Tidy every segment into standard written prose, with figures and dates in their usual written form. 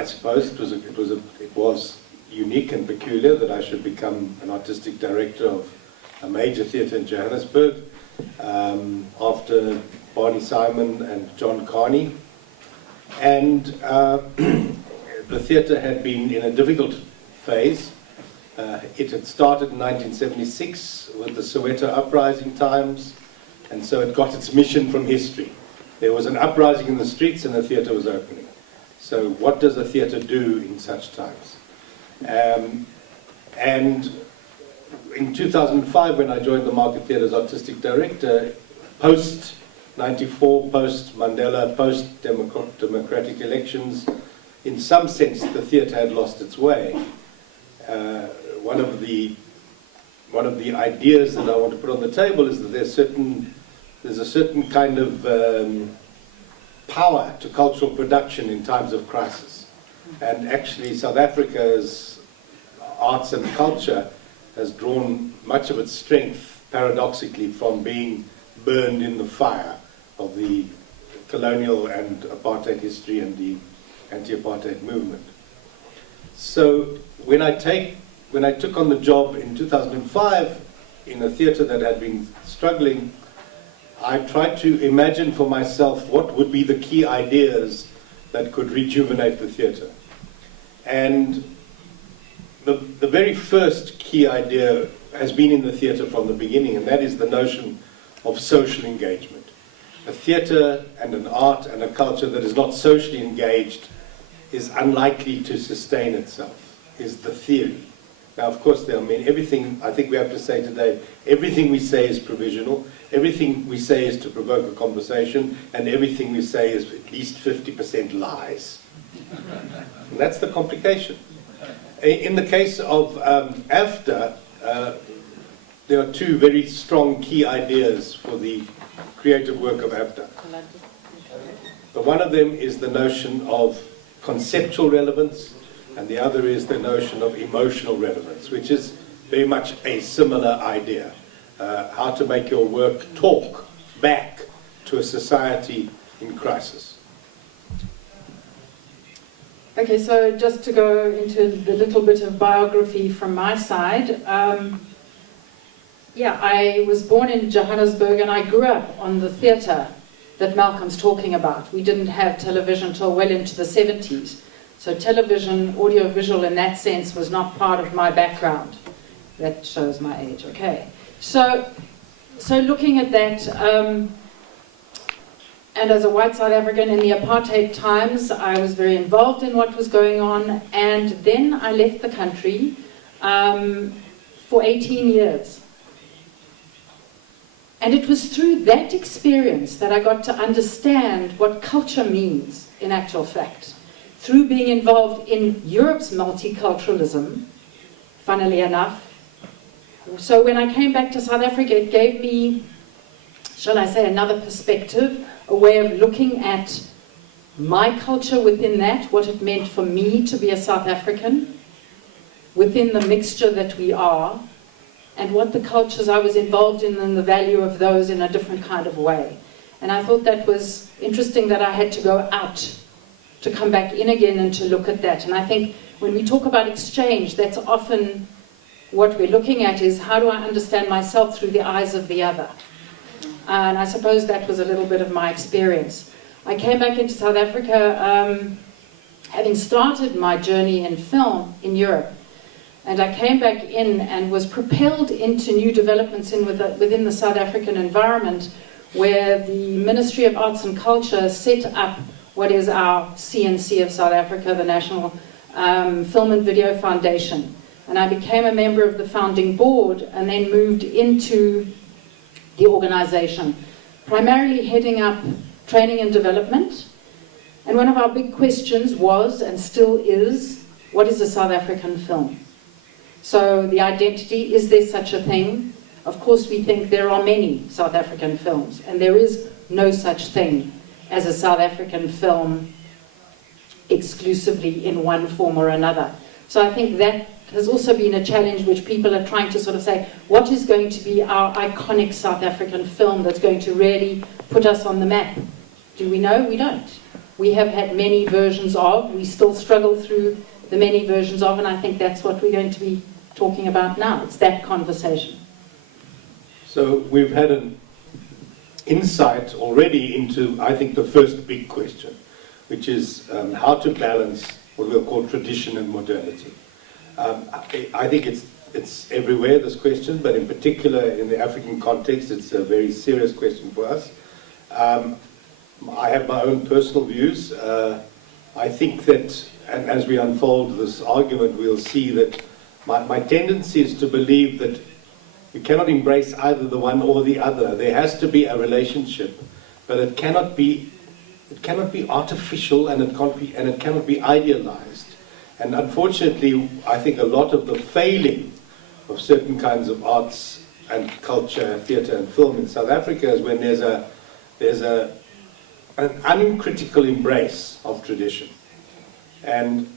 I suppose it was unique and peculiar that I should become an artistic director of a major theatre in Johannesburg after Barney Simon and John Carney. And the theatre had been in a difficult phase. It had started in 1976 with the Soweto uprising times, and so it got its mission from history. There was an uprising in the streets and the theatre was opening. So what does a theatre do in such times? And in 2005, when I joined the Market Theatre's artistic director, post-94, post-Mandela, post-democratic elections, in some sense the theatre had lost its way. One of the ideas that I want to put on the table is that there's a certain kind of power to cultural production in times of crisis. And actually South Africa's arts and culture has drawn much of its strength, paradoxically, from being burned in the fire of the colonial and apartheid history and the anti-apartheid movement. So when I took on the job in 2005 in a theatre that had been struggling, I tried to imagine for myself what would be the key ideas that could rejuvenate the theatre. And the very first key idea has been in the theatre from the beginning, and that is the notion of social engagement. A theatre and an art and a culture that is not socially engaged is unlikely to sustain itself, is the theory. Now, of course, everything I think we have to say today, everything we say is provisional, everything we say is to provoke a conversation, and everything we say is at least 50% lies. And that's the complication. In the case of AFTA, there are two very strong key ideas for the creative work of AFTA. But one of them is the notion of conceptual relevance, and the other is the notion of emotional relevance, which is very much a similar idea. How to make your work talk back to a society in crisis. Okay, so just to go into the little bit of biography from my side. Yeah, I was born in Johannesburg and I grew up on the theatre that Malcolm's talking about. We didn't have television till well into the 70s. So television, audiovisual in that sense was not part of my background. That shows my age, okay. So looking at that, and as a white South African in the apartheid times, I was very involved in what was going on, and then I left the country for 18 years. And it was through that experience that I got to understand what culture means in actual fact. Through being involved in Europe's multiculturalism, funnily enough. So when I came back to South Africa, it gave me, shall I say, another perspective, a way of looking at my culture within that, what it meant for me to be a South African, within the mixture that we are, and what the cultures I was involved in and the value of those in a different kind of way. And I thought that was interesting that I had to go out to come back in again and to look at that. And I think when we talk about exchange, that's often what we're looking at is how do I understand myself through the eyes of the other? And I suppose that was a little bit of my experience. I came back into South Africa having started my journey in film in Europe. And I came back in and was propelled into new developments within the South African environment, where the Ministry of Arts and Culture set up what is our CNC of South Africa, the National Film and Video Foundation. And I became a member of the founding board and then moved into the organization, primarily heading up training and development. And one of our big questions was, and still is, what is a South African film? So the identity, is there such a thing? Of course we think there are many South African films, and there is no such thing as a South African film exclusively in one form or another. So I think that has also been a challenge which people are trying to sort of say, what is going to be our iconic South African film that's going to really put us on the map? Do we know? We don't. we have had many versions of. We still struggle through the many versions of, and I think that's what we're going to be talking about now. It's that conversation. So we've had an insight already into, I think, the first big question, which is how to balance what we'll call tradition and modernity. I think it's everywhere, this question, but in particular in the African context, it's a very serious question for us. I have my own personal views. I think that, and as we unfold this argument, we'll see that my tendency is to believe that we cannot embrace either the one or the other. There has to be a relationship, but it cannot be artificial, and it cannot be idealized. And unfortunately, I think a lot of the failing of certain kinds of arts and culture, theatre and film in South Africa is when there's an uncritical embrace of tradition. And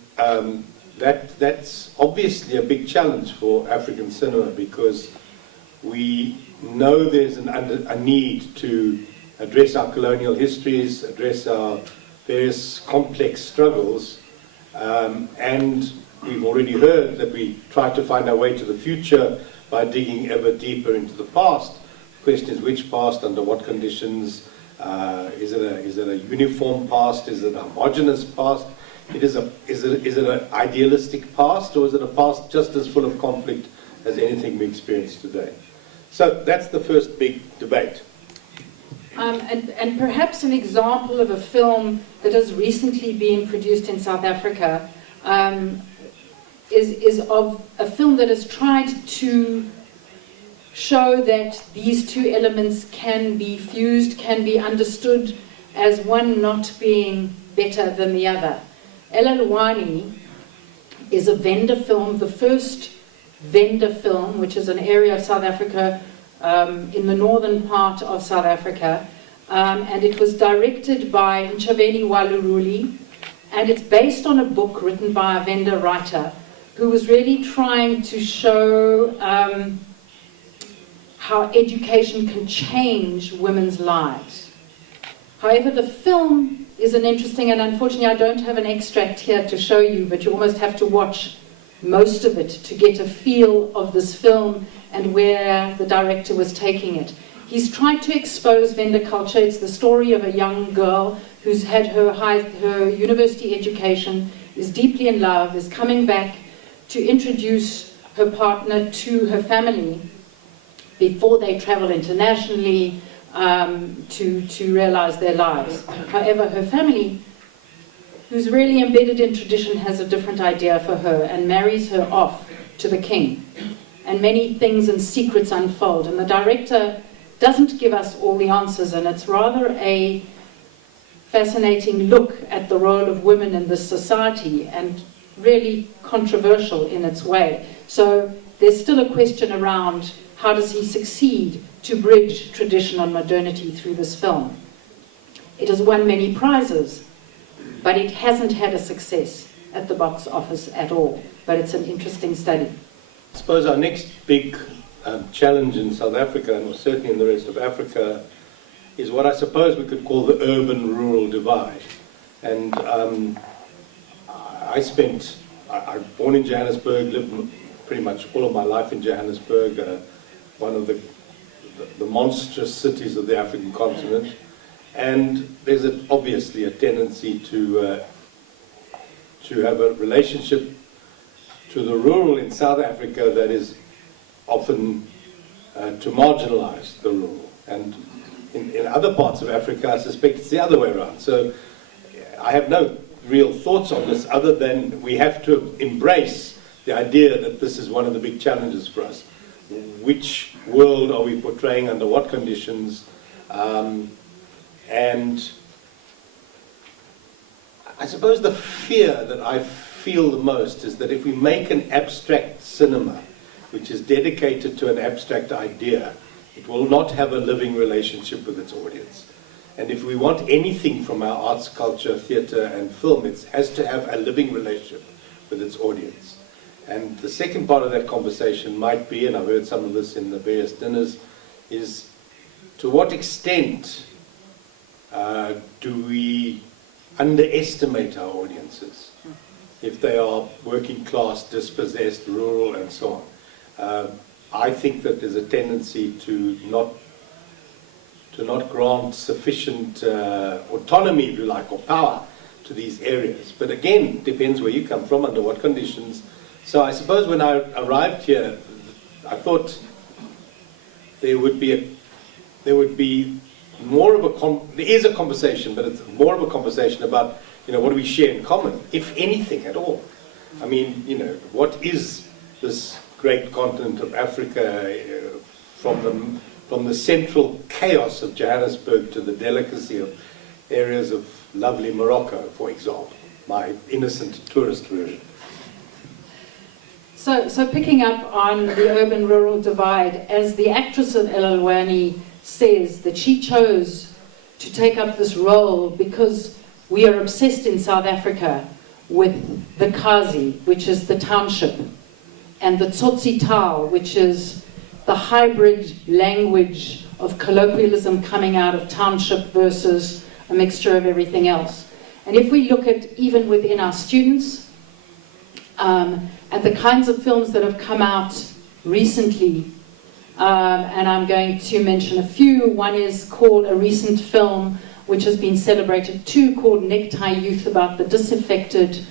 that's obviously a big challenge for African cinema, because we know there's a need to address our colonial histories, address our various complex struggles, and we've already heard that we try to find our way to the future by digging ever deeper into the past. The question is, which past, under what conditions? Is it a uniform past? Is it a homogeneous past? Is it an idealistic past, or is it a past just as full of conflict as anything we experience today? So that's the first big debate. And perhaps an example of a film that has recently been produced in South Africa is of a film that has tried to show that these two elements can be fused, can be understood as one not being better than the other. Elalwani is a Venda film, the first Venda film, which is an area of South Africa in the northern part of South Africa, and it was directed by Nchaveni Waluruli, and it's based on a book written by a Venda writer who was really trying to show how education can change women's lives. However, the film is an interesting, and unfortunately I don't have an extract here to show you, but you almost have to watch most of it to get a feel of this film and where the director was taking it. He's tried to expose Venda culture. It's the story of a young girl who's had her university education, is deeply in love, is coming back to introduce her partner to her family before they travel internationally to realize their lives. However, her family, who's really embedded in tradition, has a different idea for her and marries her off to the king. And many things and secrets unfold. And the director doesn't give us all the answers, and it's rather a fascinating look at the role of women in this society, and really controversial in its way. So there's still a question around how does he succeed to bridge tradition and modernity through this film. It has won many prizes, but it hasn't had a success at the box office at all. But it's an interesting study. I suppose our next big challenge in South Africa, and certainly in the rest of Africa, is what I suppose we could call the urban-rural divide. And I'm born in Johannesburg, lived pretty much all of my life in Johannesburg, one of the monstrous cities of the African continent. And there's obviously a tendency to have a relationship to the rural in South Africa that is often to marginalize the rural. And in other parts of Africa, I suspect it's the other way around. So I have no real thoughts on this other than we have to embrace the idea that this is one of the big challenges for us. Which world are we portraying, under what conditions? And I suppose the fear that I feel the most is that if we make an abstract cinema which is dedicated to an abstract idea, it will not have a living relationship with its audience. And if we want anything from our arts, culture, theatre and film, it has to have a living relationship with its audience. And the second part of that conversation might be, and I've heard some of this in the various dinners, is to what extent do we underestimate our audiences, if they are working class, dispossessed, rural, and so on. I think that there's a tendency to not grant sufficient autonomy, if you like, or power to these areas. But again, it depends where you come from, under what conditions. So I suppose when I arrived here, I thought there would be more of there is a conversation, but it's more of a conversation about, what do we share in common, if anything at all. I mean, what is this great continent of Africa, from the central chaos of Johannesburg to the delicacy of areas of lovely Morocco, for example, my innocent tourist version. So picking up on the urban-rural divide, as the actress of El Alwani says, that she chose to take up this role because we are obsessed in South Africa with the Kazi, which is the township, and the Tsotsi Tau, which is the hybrid language of colloquialism coming out of township versus a mixture of everything else. And if we look at, even within our students, and the kinds of films that have come out recently, and I'm going to mention a few. One is called a recent film which has been celebrated too, called Necktie Youth, about the disaffected,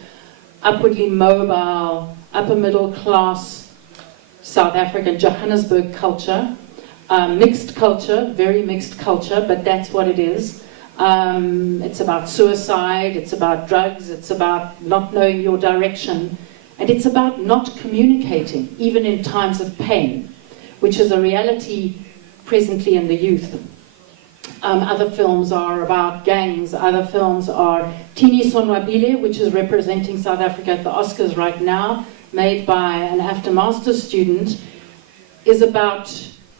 upwardly mobile, upper middle class South African Johannesburg culture. Mixed culture, very mixed culture, but that's what it is. It's about suicide, it's about drugs, it's about not knowing your direction, and it's about not communicating, even in times of pain, which is a reality presently in the youth. Other films are about gangs. Other films are Tini Sonwabile, which is representing South Africa at the Oscars right now, made by an AFTA master's student, is about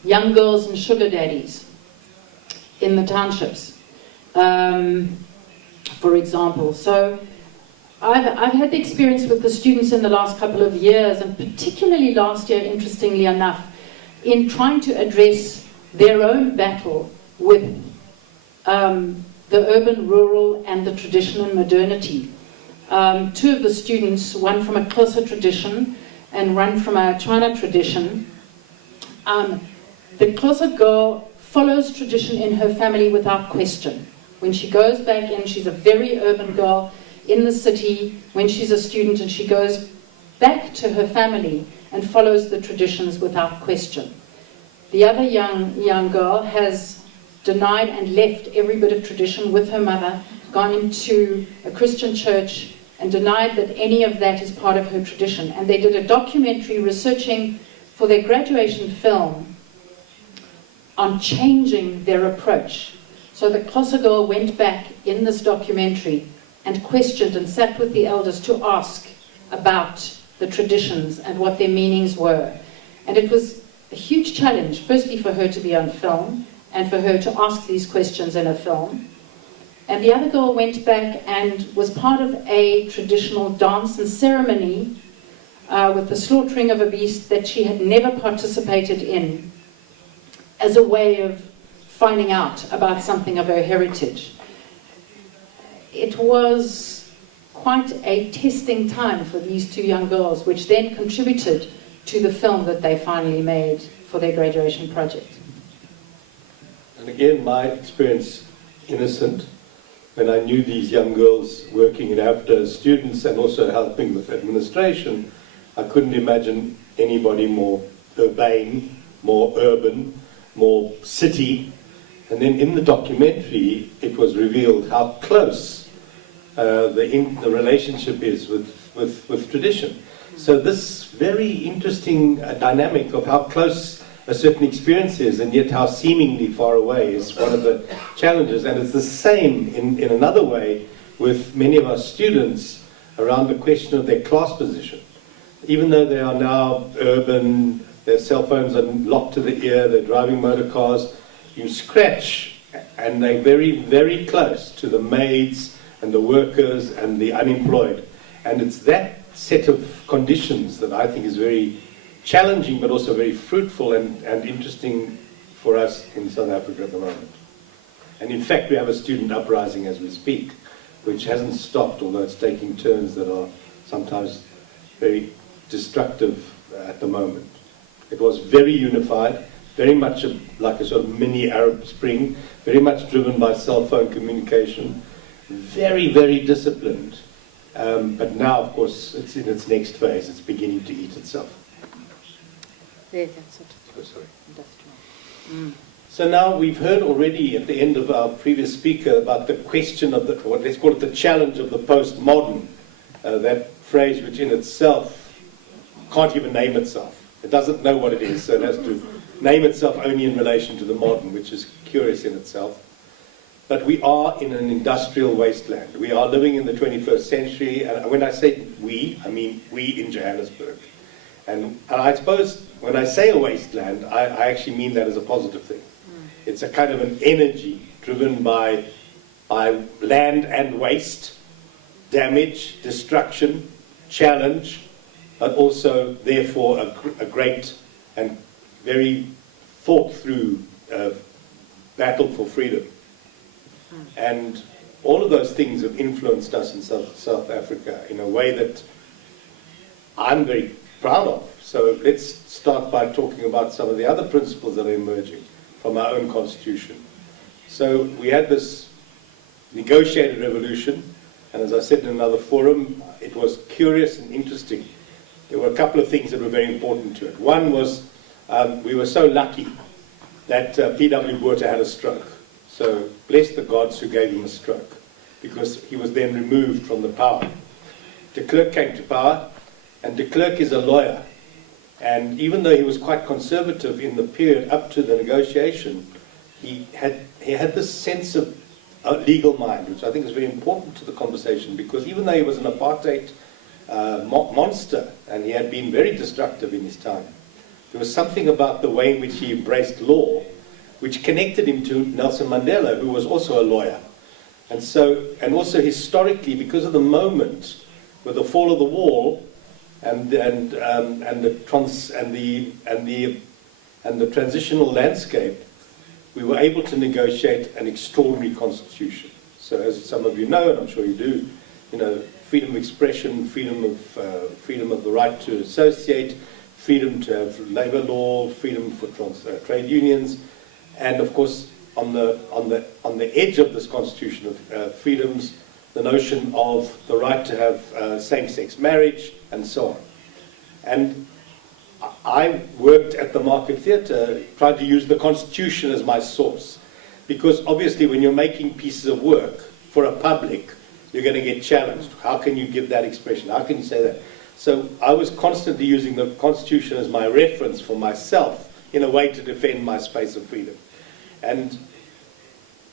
young girls and sugar daddies in the townships, for example. So I've had the experience with the students in the last couple of years, and particularly last year, interestingly enough, in trying to address their own battle with the urban, rural, and the tradition and modernity. Two of the students, one from a Xhosa tradition and one from a Tswana tradition, the Xhosa girl follows tradition in her family without question. When she goes back in, she's a very urban girl in the city. When she's a student, and she goes back to her family and follows the traditions without question. The other young girl has denied and left every bit of tradition with her mother, gone into a Christian church, and denied that any of that is part of her tradition. And they did a documentary researching for their graduation film on changing their approach. So the Xhosa girl went back in this documentary and questioned and sat with the elders to ask about the traditions and what their meanings were. And it was a huge challenge, firstly for her to be on film and for her to ask these questions in a film. And the other girl went back and was part of a traditional dance and ceremony with the slaughtering of a beast that she had never participated in, as a way of finding out about something of her heritage. It was quite a testing time for these two young girls, which then contributed to the film that they finally made for their graduation project. And again, my experience, innocent, when I knew these young girls working in AFTA as students and also helping with administration, I couldn't imagine anybody more urbane, more urban, more city. And then in the documentary, it was revealed how close the relationship is with tradition. So this very interesting dynamic of how close a certain experience is, and yet how seemingly far away, is one of the challenges. And it's the same in another way with many of our students around the question of their class position. Even though they are now urban, their cell phones are locked to the ear, they're driving motor cars, you scratch and they're very, very close to the maids and the workers and the unemployed. And it's that set of conditions that I think is very challenging, but also very fruitful and interesting for us in South Africa at the moment. And in fact, we have a student uprising as we speak, which hasn't stopped, although it's taking turns that are sometimes very destructive at the moment. It was very unified, very much like a sort of mini Arab Spring, very much driven by cell phone communication, very, very disciplined. But now, of course, it's in its next phase. It's beginning to eat itself. There, that's it. Oh, sorry. Industrial. So now we've heard already at the end of our previous speaker about the question of the, what let's call it the challenge of the postmodern, that phrase which in itself can't even name itself. It doesn't know what it is, so it has to name itself only in relation to the modern, which is curious in itself. But we are in an industrial wasteland. We are living in the 21st century, and when I say we, I mean we in Johannesburg. And I suppose when I say a wasteland, I actually mean that as a positive thing. It's a kind of an energy driven by land and waste, damage, destruction, challenge, but also, therefore, a great and very thought-through battle for freedom. And all of those things have influenced us in South Africa in a way that I'm very proud of. So let's start by talking about some of the other principles that are emerging from our own constitution. So we had this negotiated revolution, and as I said in another forum, it was curious and interesting. There were a couple of things that were very important to it. One was we were so lucky that P.W. Botha had a stroke. So bless the gods who gave him a stroke, because he was then removed from the power. De Klerk came to power, and de Klerk is a lawyer. And even though he was quite conservative in the period up to the negotiation, he had this sense of legal mind, which I think is very important to the conversation, because even though he was an apartheid monster, and he had been very destructive in his time, there was something about the way in which he embraced law, which connected him to Nelson Mandela, who was also a lawyer. And so, and also historically, because of the moment with the fall of the wall, and the transitional landscape, we were able to negotiate an extraordinary constitution. So, as some of you know, and I'm sure you do, freedom of expression, freedom of the right to associate, freedom to have labour law, freedom for trade unions, and of course, on the edge of this constitution of freedoms, the notion of the right to have same-sex marriage, and so on. And I worked at the Market Theatre, trying to use the Constitution as my source. Because obviously when you're making pieces of work for a public, you're going to get challenged. How can you give that expression? How can you say that? So I was constantly using the Constitution as my reference for myself, in a way to defend my space of freedom. And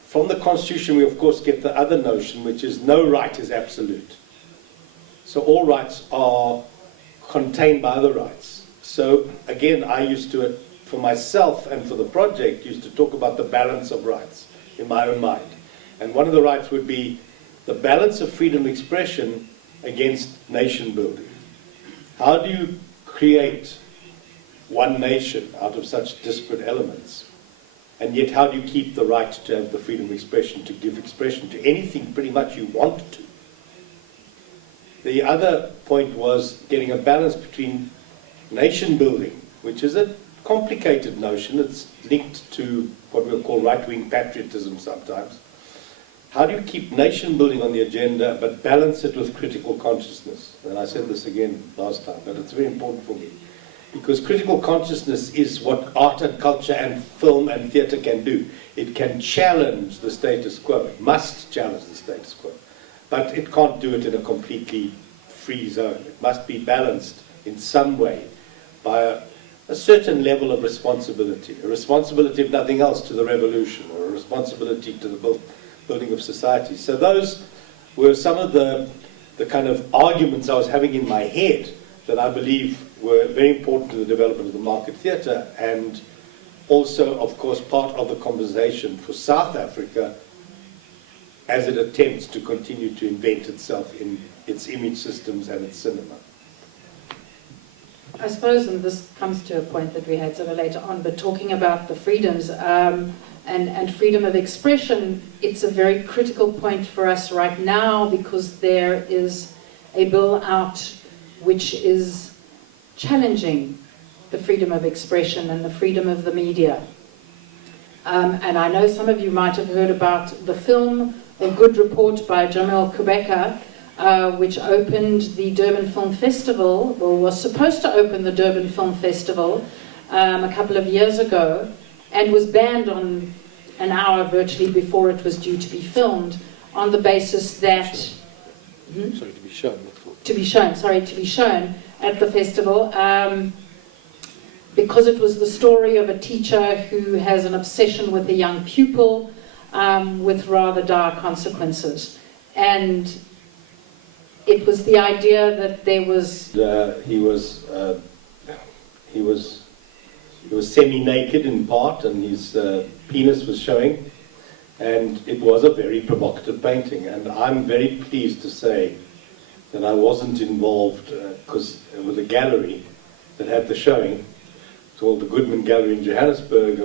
from the Constitution we of course get the other notion, which is no right is absolute. So all rights are contained by other rights. So again, I used to, for myself and for the project, used to talk about the balance of rights in my own mind. And one of the rights would be the balance of freedom of expression against nation building. How do you create one nation out of such disparate elements? And yet how do you keep the right to have the freedom of expression, to give expression to anything pretty much you want to? The other point was getting a balance between nation building, which is a complicated notion. It's linked to what we'll call right-wing patriotism sometimes. How do you keep nation building on the agenda but balance it with critical consciousness? And I said this again last time, but it's very important for me. Because critical consciousness is what art and culture and film and theatre can do. It can challenge the status quo. It must challenge the status quo. But it can't do it in a completely free zone. It must be balanced in some way by a certain level of responsibility. A responsibility, if nothing else, to the revolution, or a responsibility to the building of society. So those were some of the kind of arguments I was having in my head that I believe were very important to the development of the Market Theatre, and also, of course, part of the conversation for South Africa as it attempts to continue to invent itself in its image systems and its cinema. I suppose, and this comes to a point that we had sort of later on, but talking about the freedoms and freedom of expression, it's a very critical point for us right now because there is a bill out which is challenging the freedom of expression and the freedom of the media. And I know some of you might have heard about the film, A Good Report by Jamel Kubeka, which opened the Durban Film Festival, or was supposed to open the Durban Film Festival a couple of years ago, and was banned on an hour virtually before it was due to be filmed, on the basis that... Sorry, to be shown. To be shown at the festival, because it was the story of a teacher who has an obsession with a young pupil with rather dire consequences. And it was the idea that there was... He was semi-naked in part, and his penis was showing, and it was a very provocative painting. And I'm very pleased to say that I wasn't involved, because with the gallery that had the showing, it's called the Goodman Gallery in Johannesburg,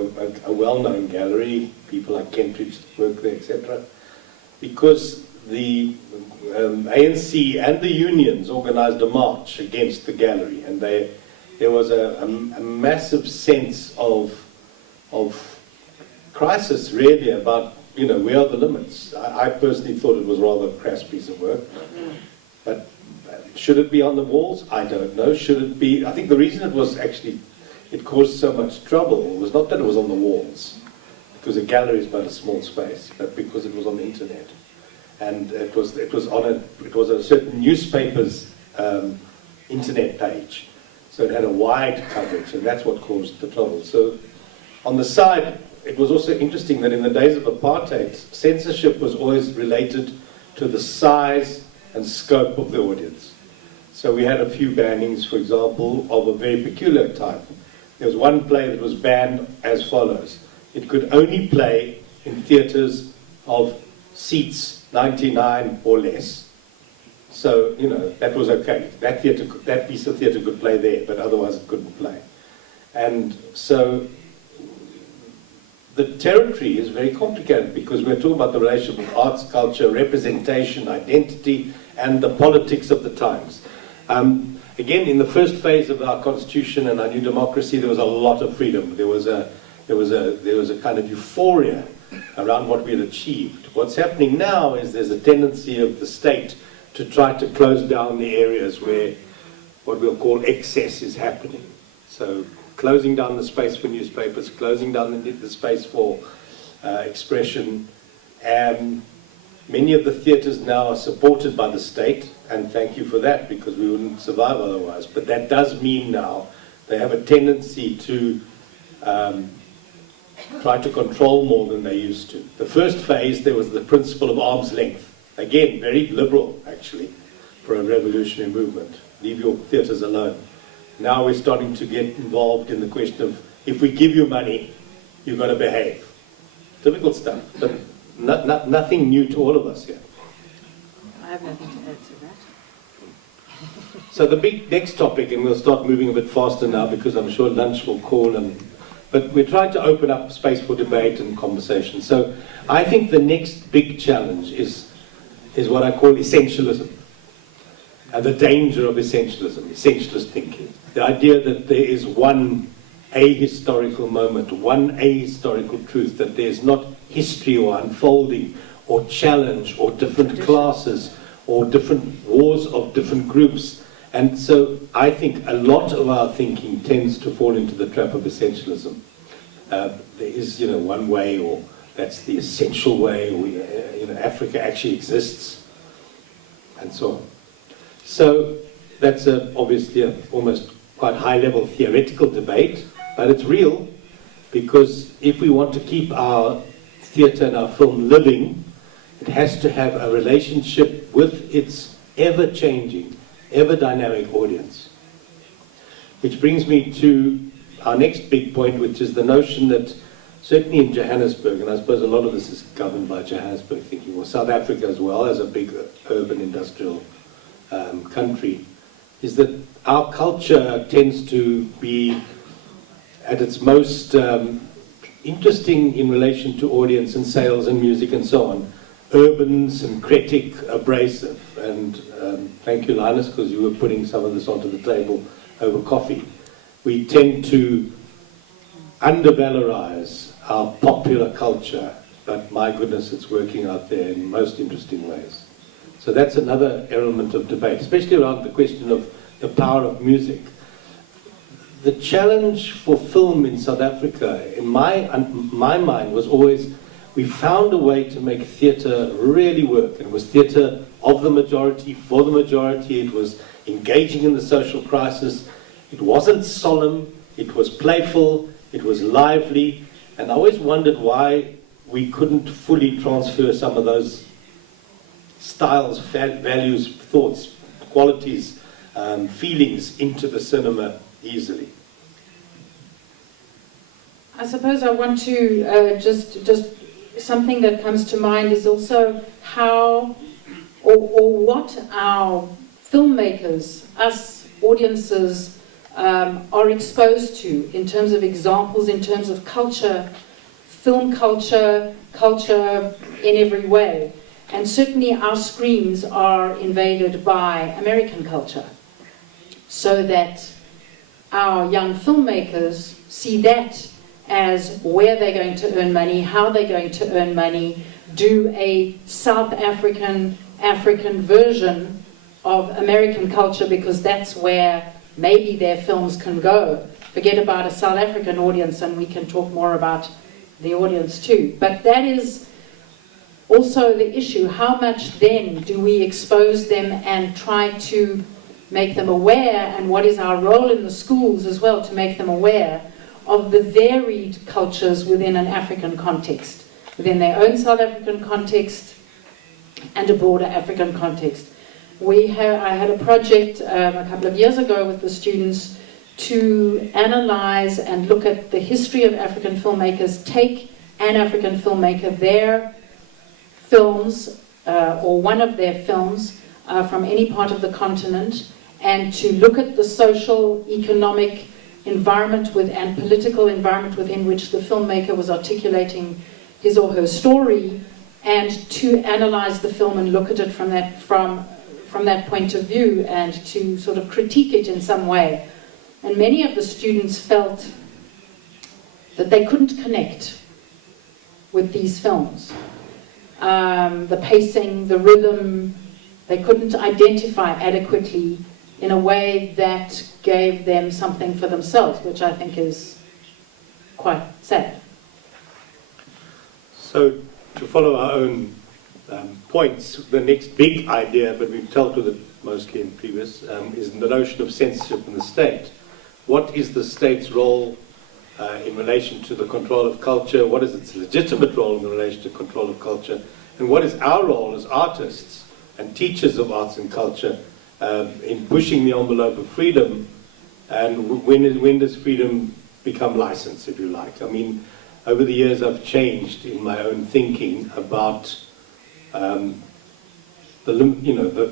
a well-known gallery, people like Kentridge work there, etc. Because the ANC and the unions organized a march against the gallery, and there was a massive sense of crisis, really, about, where are the limits? I personally thought it was rather a crass piece of work. But should it be on the walls? I don't know. Should it be... I think the reason it caused so much trouble was not that it was on the walls, because a gallery is but a small space, but because it was on the internet. And it was on a certain newspaper's internet page. So it had a wide coverage, and that's what caused the trouble. So on the side, it was also interesting that in the days of apartheid, censorship was always related to the size and scope of the audience. So we had a few bannings, for example, of a very peculiar type. There was one play that was banned as follows. It could only play in theatres of seats 99 or less. So, that was okay. That piece of theatre could play there, but otherwise it couldn't play. And so the territory is very complicated because we're talking about the relationship of arts, culture, representation, identity, and the politics of the times. Again, in the first phase of our constitution and our new democracy, there was a lot of freedom. There was a kind of euphoria around what we had achieved. What's happening now is there's a tendency of the state to try to close down the areas where what we'll call excess is happening. So closing down the space for newspapers, closing down the space for expression. And many of the theatres now are supported by the state, and thank you for that, because we wouldn't survive otherwise. But that does mean now they have a tendency to try to control more than they used to. The first phase, there was the principle of arm's length. Again, very liberal, actually, for a revolutionary movement. Leave your theatres alone. Now we're starting to get involved in the question of, if we give you money, you've got to behave. Typical stuff, but nothing new to all of us here. I have nothing to add to that. So the big next topic, and we'll start moving a bit faster now because I'm sure lunch will call, but we're trying to open up space for debate and conversation. So I think the next big challenge is what I call essentialism, and the danger of essentialism, essentialist thinking. The idea that there is one ahistorical moment, one ahistorical truth, that there's not history or unfolding or challenge or different classes or different wars of different groups. And so I think a lot of our thinking tends to fall into the trap of essentialism. There is, one way, or that's the essential way, or, Africa actually exists, and so on. So that's obviously a almost quite high-level theoretical debate, but it's real, because if we want to keep our theatre and our film living, it has to have a relationship with its ever-changing, ever-dynamic audience. Which brings me to our next big point, which is the notion that, certainly in Johannesburg, and I suppose a lot of this is governed by Johannesburg thinking, or South Africa as well, as a big urban industrial country, is that our culture tends to be at its most interesting in relation to audience and sales and music and so on. Urban, syncretic, abrasive. And thank you, Linus, because you were putting some of this onto the table over coffee. We tend to under-valorize our popular culture, but my goodness, it's working out there in most interesting ways. So that's another element of debate, especially around the question of the power of music. The challenge for film in South Africa, in my mind, was always we found a way to make theatre really work. And it was theatre of the majority, for the majority. It was engaging in the social crisis. It wasn't solemn. It was playful. It was lively. And I always wondered why we couldn't fully transfer some of those styles, values, thoughts, qualities, feelings into the cinema easily. I suppose I want to just something that comes to mind is also how or what our filmmakers, us audiences, are exposed to in terms of examples, in terms of culture, film culture, culture in every way. And certainly our screens are invaded by American culture, so that our young filmmakers see that as where they're going to earn money, how they're going to earn money, do a South African version of American culture, because that's where maybe their films can go. Forget about a South African audience, and we can talk more about the audience too. But that is also the issue. How much then do we expose them and try to make them aware, and what is our role in the schools as well to make them aware of the varied cultures within an African context, within their own South African context and a broader African context. I had a project a couple of years ago with the students to analyze and look at the history of African filmmakers, take an African filmmaker, their films, or one of their films from any part of the continent, and to look at the social, economic environment and political environment within which the filmmaker was articulating his or her story, and to analyze the film and look at it from that point of view, and to sort of critique it in some way. And many of the students felt that they couldn't connect with these films. The pacing, the rhythm, they couldn't identify adequately in a way that gave them something for themselves, which I think is quite sad. So, to follow our own points, the next big idea, but we've dealt with it mostly in previous, is the notion of censorship in the state. What is the state's role in relation to the control of culture? What is its legitimate role in relation to control of culture? And what is our role as artists and teachers of arts and culture in pushing the envelope of freedom? And when does freedom become license, if you like? I mean, over the years I've changed in my own thinking about the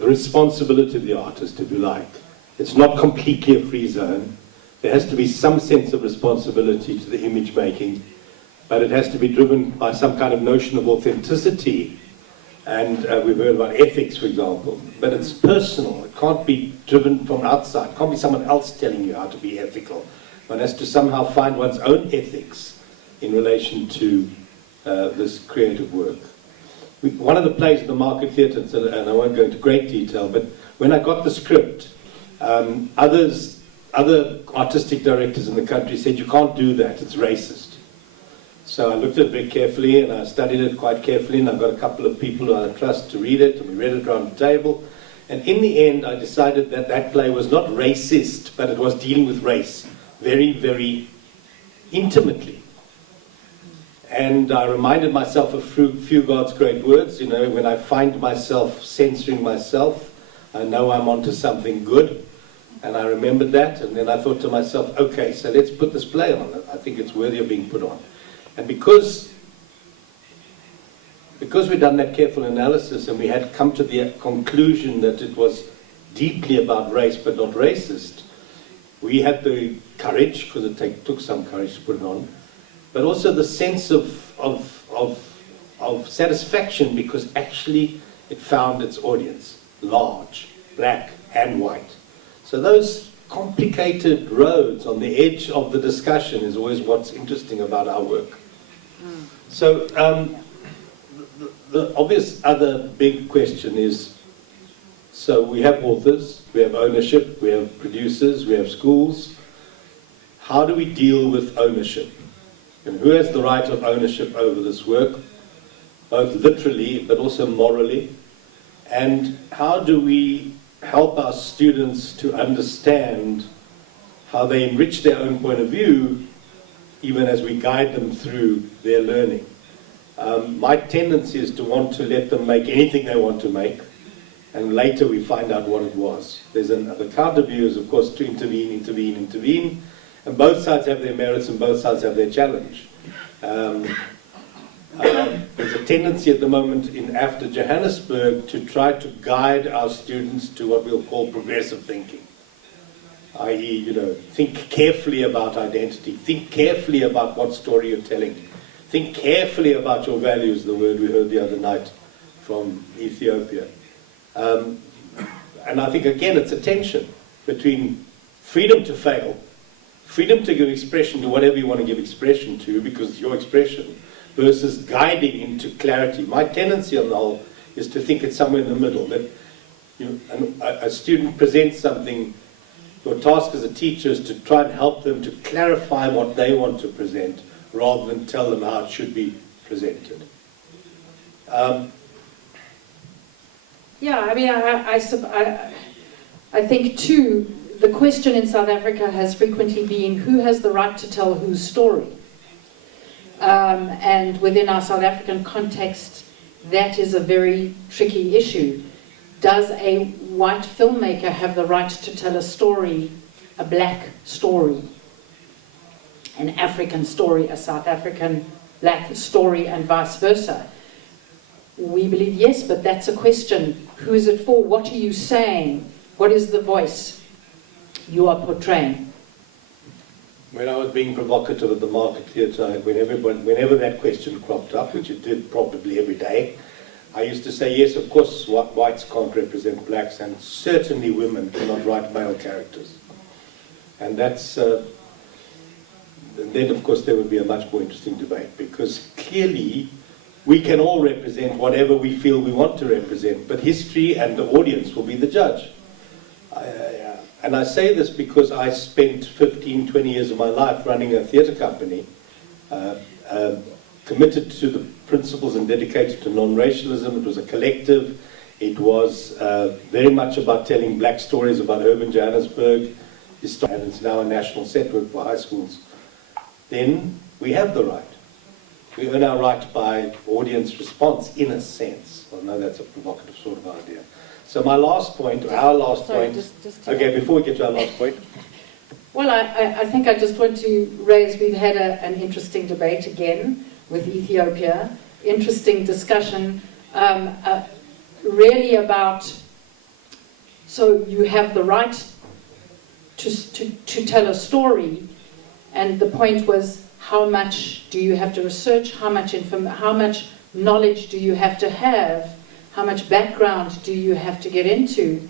responsibility of the artist, if you like. It's not completely a free zone. There has to be some sense of responsibility to the image making, but it has to be driven by some kind of notion of authenticity. And we've heard about ethics, for example, but it's personal. It can't be driven from outside. It can't be someone else telling you how to be ethical. One has to somehow find one's own ethics in relation to this creative work. One of the plays in the Market Theatre, and I won't go into great detail, but when I got the script, other artistic directors in the country said, you can't do that, it's racist. So I looked at it very carefully, and I studied it quite carefully, and I've got a couple of people who I trust to read it, and we read it around the table. And in the end, I decided that that play was not racist, but it was dealing with race very, very intimately. And I reminded myself of Fugard's great words, you know, when I find myself censoring myself, I know I'm onto something good. And I remembered that, and then I thought to myself, okay, so let's put this play on. I think it's worthy of being put on. And because we'd done that careful analysis and we had come to the conclusion that it was deeply about race but not racist, We had the courage, because it took some courage to put it on, but also the sense of satisfaction, because actually it found its audience, large, black and white. So those complicated roads on the edge of the discussion is always what's interesting about our work. So the obvious other big question is, so we have authors, we have ownership, we have producers, we have schools. How do we deal with ownership? And who has the right of ownership over this work, both literally but also morally? And how do we help our students to understand how they enrich their own point of view, even as we guide them through their learning? My tendency is to want to let them make anything they want to make, and later we find out what it was. The counter view is, of course, to intervene, and both sides have their merits and both sides have their challenge. There's a tendency at the moment after Johannesburg to try to guide our students to what we'll call progressive thinking, i.e., think carefully about identity, think carefully about what story you're telling, think carefully about your values, the word we heard the other night from Ethiopia. And I think, again, it's a tension between freedom to fail, freedom to give expression to whatever you want to give expression to, because it's your expression, versus guiding into clarity. My tendency on the whole is to think it's somewhere in the middle, that a student presents something, your task as a teacher is to try and help them to clarify what they want to present, rather than tell them how it should be presented. Yeah, I mean, I think too, the question in South Africa has frequently been, who has the right to tell whose story? And within our South African context, that is a very tricky issue. Does a white filmmaker have the right to tell a story, a black story, an African story, a South African black story, and vice versa? We believe yes, but that's a question. Who is it for? What are you saying? What is the voice you are portraying? When I was being provocative at the Market Theatre, whenever that question cropped up, which it did probably every day, I used to say, yes, of course, whites can't represent blacks, and certainly women cannot write male characters. And that's... then, of course, there would be a much more interesting debate, because clearly we can all represent whatever we feel we want to represent, but history and the audience will be the judge. And I say this because I spent 15, 20 years of my life running a theatre company, committed to the principles and dedicated to non-racialism. It was a collective. It was very much about telling black stories about urban Johannesburg, and it's now a national set work for high schools. Then we have the right. We earn our right by audience response, in a sense. I know that's a provocative sort of idea. So my last point, or our last point... Okay, before we get to our last point. Well, I think I just want to raise, we've had an interesting debate again with Ethiopia, interesting discussion, really about, so you have the right to tell a story, and the point was, how much do you have to research, how much knowledge do you have to have, how much background do you have to get into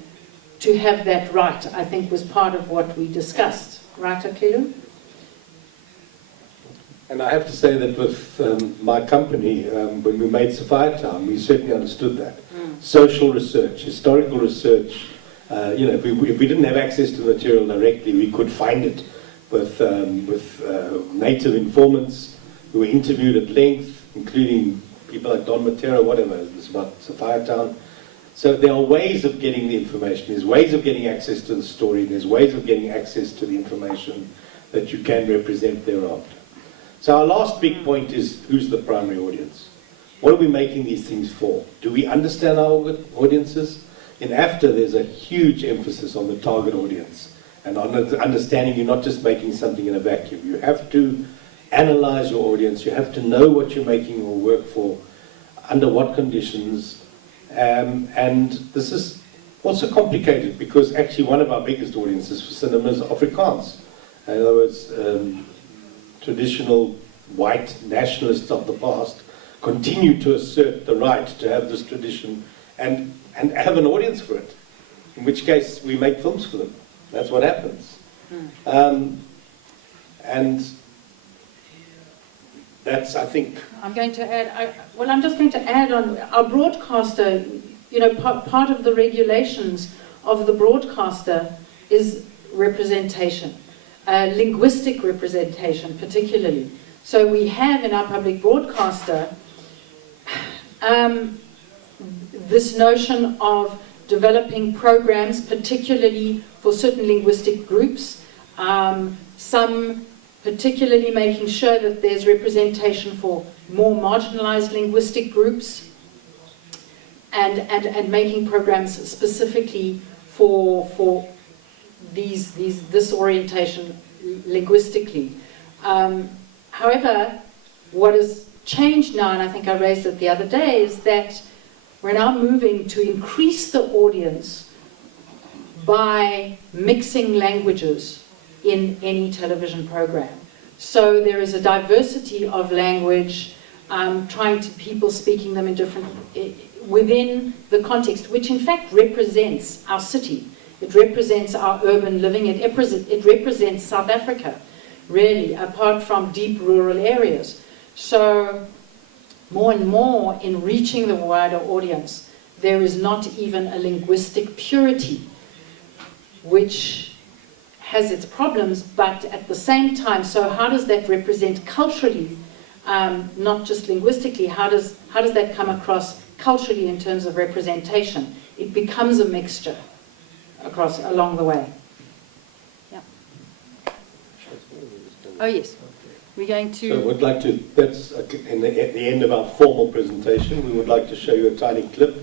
to have that right, I think was part of what we discussed. Right, Akilu? And I have to say that with my company, when we made Sophiatown, we certainly understood that. Social research, historical research, if we didn't have access to the material directly, we could find it with native informants who were interviewed at length, including people like Don Matera, whatever, it was about Sophiatown. So there are ways of getting the information, there's ways of getting access to the story, there's ways of getting access to the information that you can represent thereafter. So our last big point is, who's the primary audience? What are we making these things for? Do we understand our audiences? In AFTA, there's a huge emphasis on the target audience and on understanding you're not just making something in a vacuum. You have to analyze your audience, you have to know what you're making your work for, under what conditions, and this is also complicated because actually one of our biggest audiences for cinema is Afrikaans. In other words, traditional white nationalists of the past continue to assert the right to have this tradition and have an audience for it, in which case we make films for them. That's what happens. And that's, I think... I'm going to add, I'm just going to add on, our broadcaster, you know, part of the regulations of the broadcaster is representation, linguistic representation particularly. So we have in our public broadcaster this notion of developing programs, particularly for certain linguistic groups, some particularly making sure that there's representation for more marginalized linguistic groups, and making programs specifically for this orientation linguistically. However, what has changed now, and I think I raised it the other day, is that we're now moving to increase the audience by mixing languages in any television program. So there is a diversity of language, people speaking them in different, within the context, which in fact represents our city. It represents our urban living. It represents South Africa, really, apart from deep rural areas. So more and more in reaching the wider audience, there is not even a linguistic purity, which has its problems, but at the same time, so how does that represent culturally, not just linguistically, how does that come across culturally in terms of representation? It becomes a mixture along the way. Yeah. Oh yes, we're going to... So we'd like to, that's at the end of our formal presentation, we would like to show you a tiny clip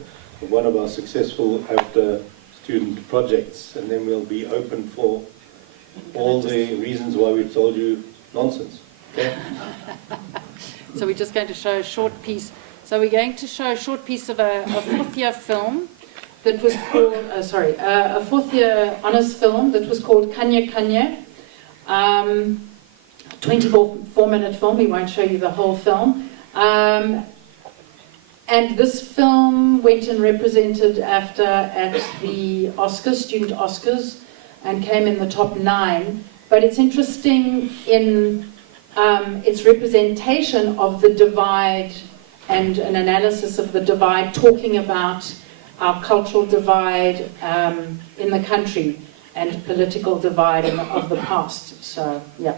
of one of our successful after-student projects, and then we'll be open for all the reasons why we've told you nonsense. Okay? So we're just going to show a short piece. So we're going to show a short piece of a fourth-year film that was called, a fourth-year honours film that was called Kanye Kanye. 24-minute film, we won't show you the whole film. And this film went and represented at the Oscars, student Oscars, and came in the top 9. But it's interesting in its representation of the divide and an analysis of the divide, talking about our cultural divide in the country and political divide of the past. So, yeah.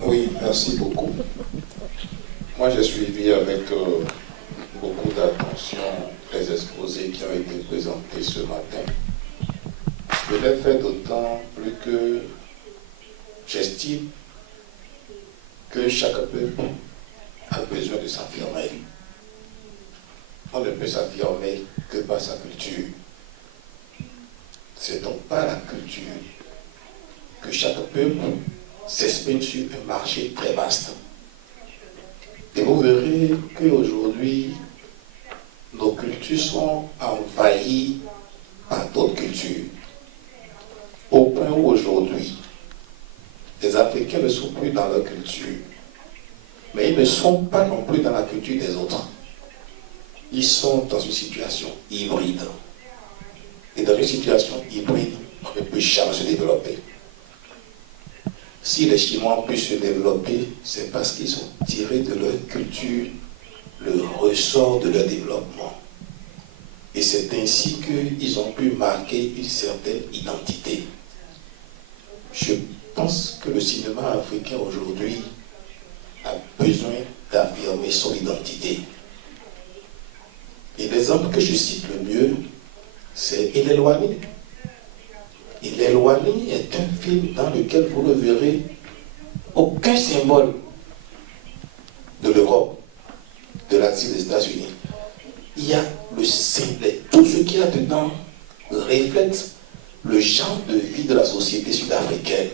Oui, merci beaucoup. Moi, j'ai suivi avec beaucoup d'attention les exposés qui ont été présentés ce matin. Je l'ai fait d'autant plus que j'estime que chaque peuple a besoin de s'affirmer. On ne peut s'affirmer que par sa culture. C'est donc par la culture que chaque peuple s'exprime sur un marché très vaste. Et vous verrez qu'aujourd'hui, nos cultures sont envahies par d'autres cultures. Au point où aujourd'hui, les Africains ne sont plus dans leur culture, mais ils ne sont pas non plus dans la culture des autres. Ils sont dans une situation hybride. Et dans une situation hybride, on ne peut jamais se développer. Si les Chinois ont pu se développer, c'est parce qu'ils ont tiré de leur culture le ressort de leur développement. Et c'est ainsi qu'ils ont pu marquer une certaine identité. Je pense que le cinéma africain aujourd'hui a besoin d'affirmer son identité. Et l'exemple que je cite le mieux, c'est Il est éloigné. Il est éloigné est un film dans lequel vous ne verrez aucun symbole de l'Europe, de l'Asie, des États-Unis. Il y a tout ce qu'il y a dedans reflète le genre de vie de la société sud-africaine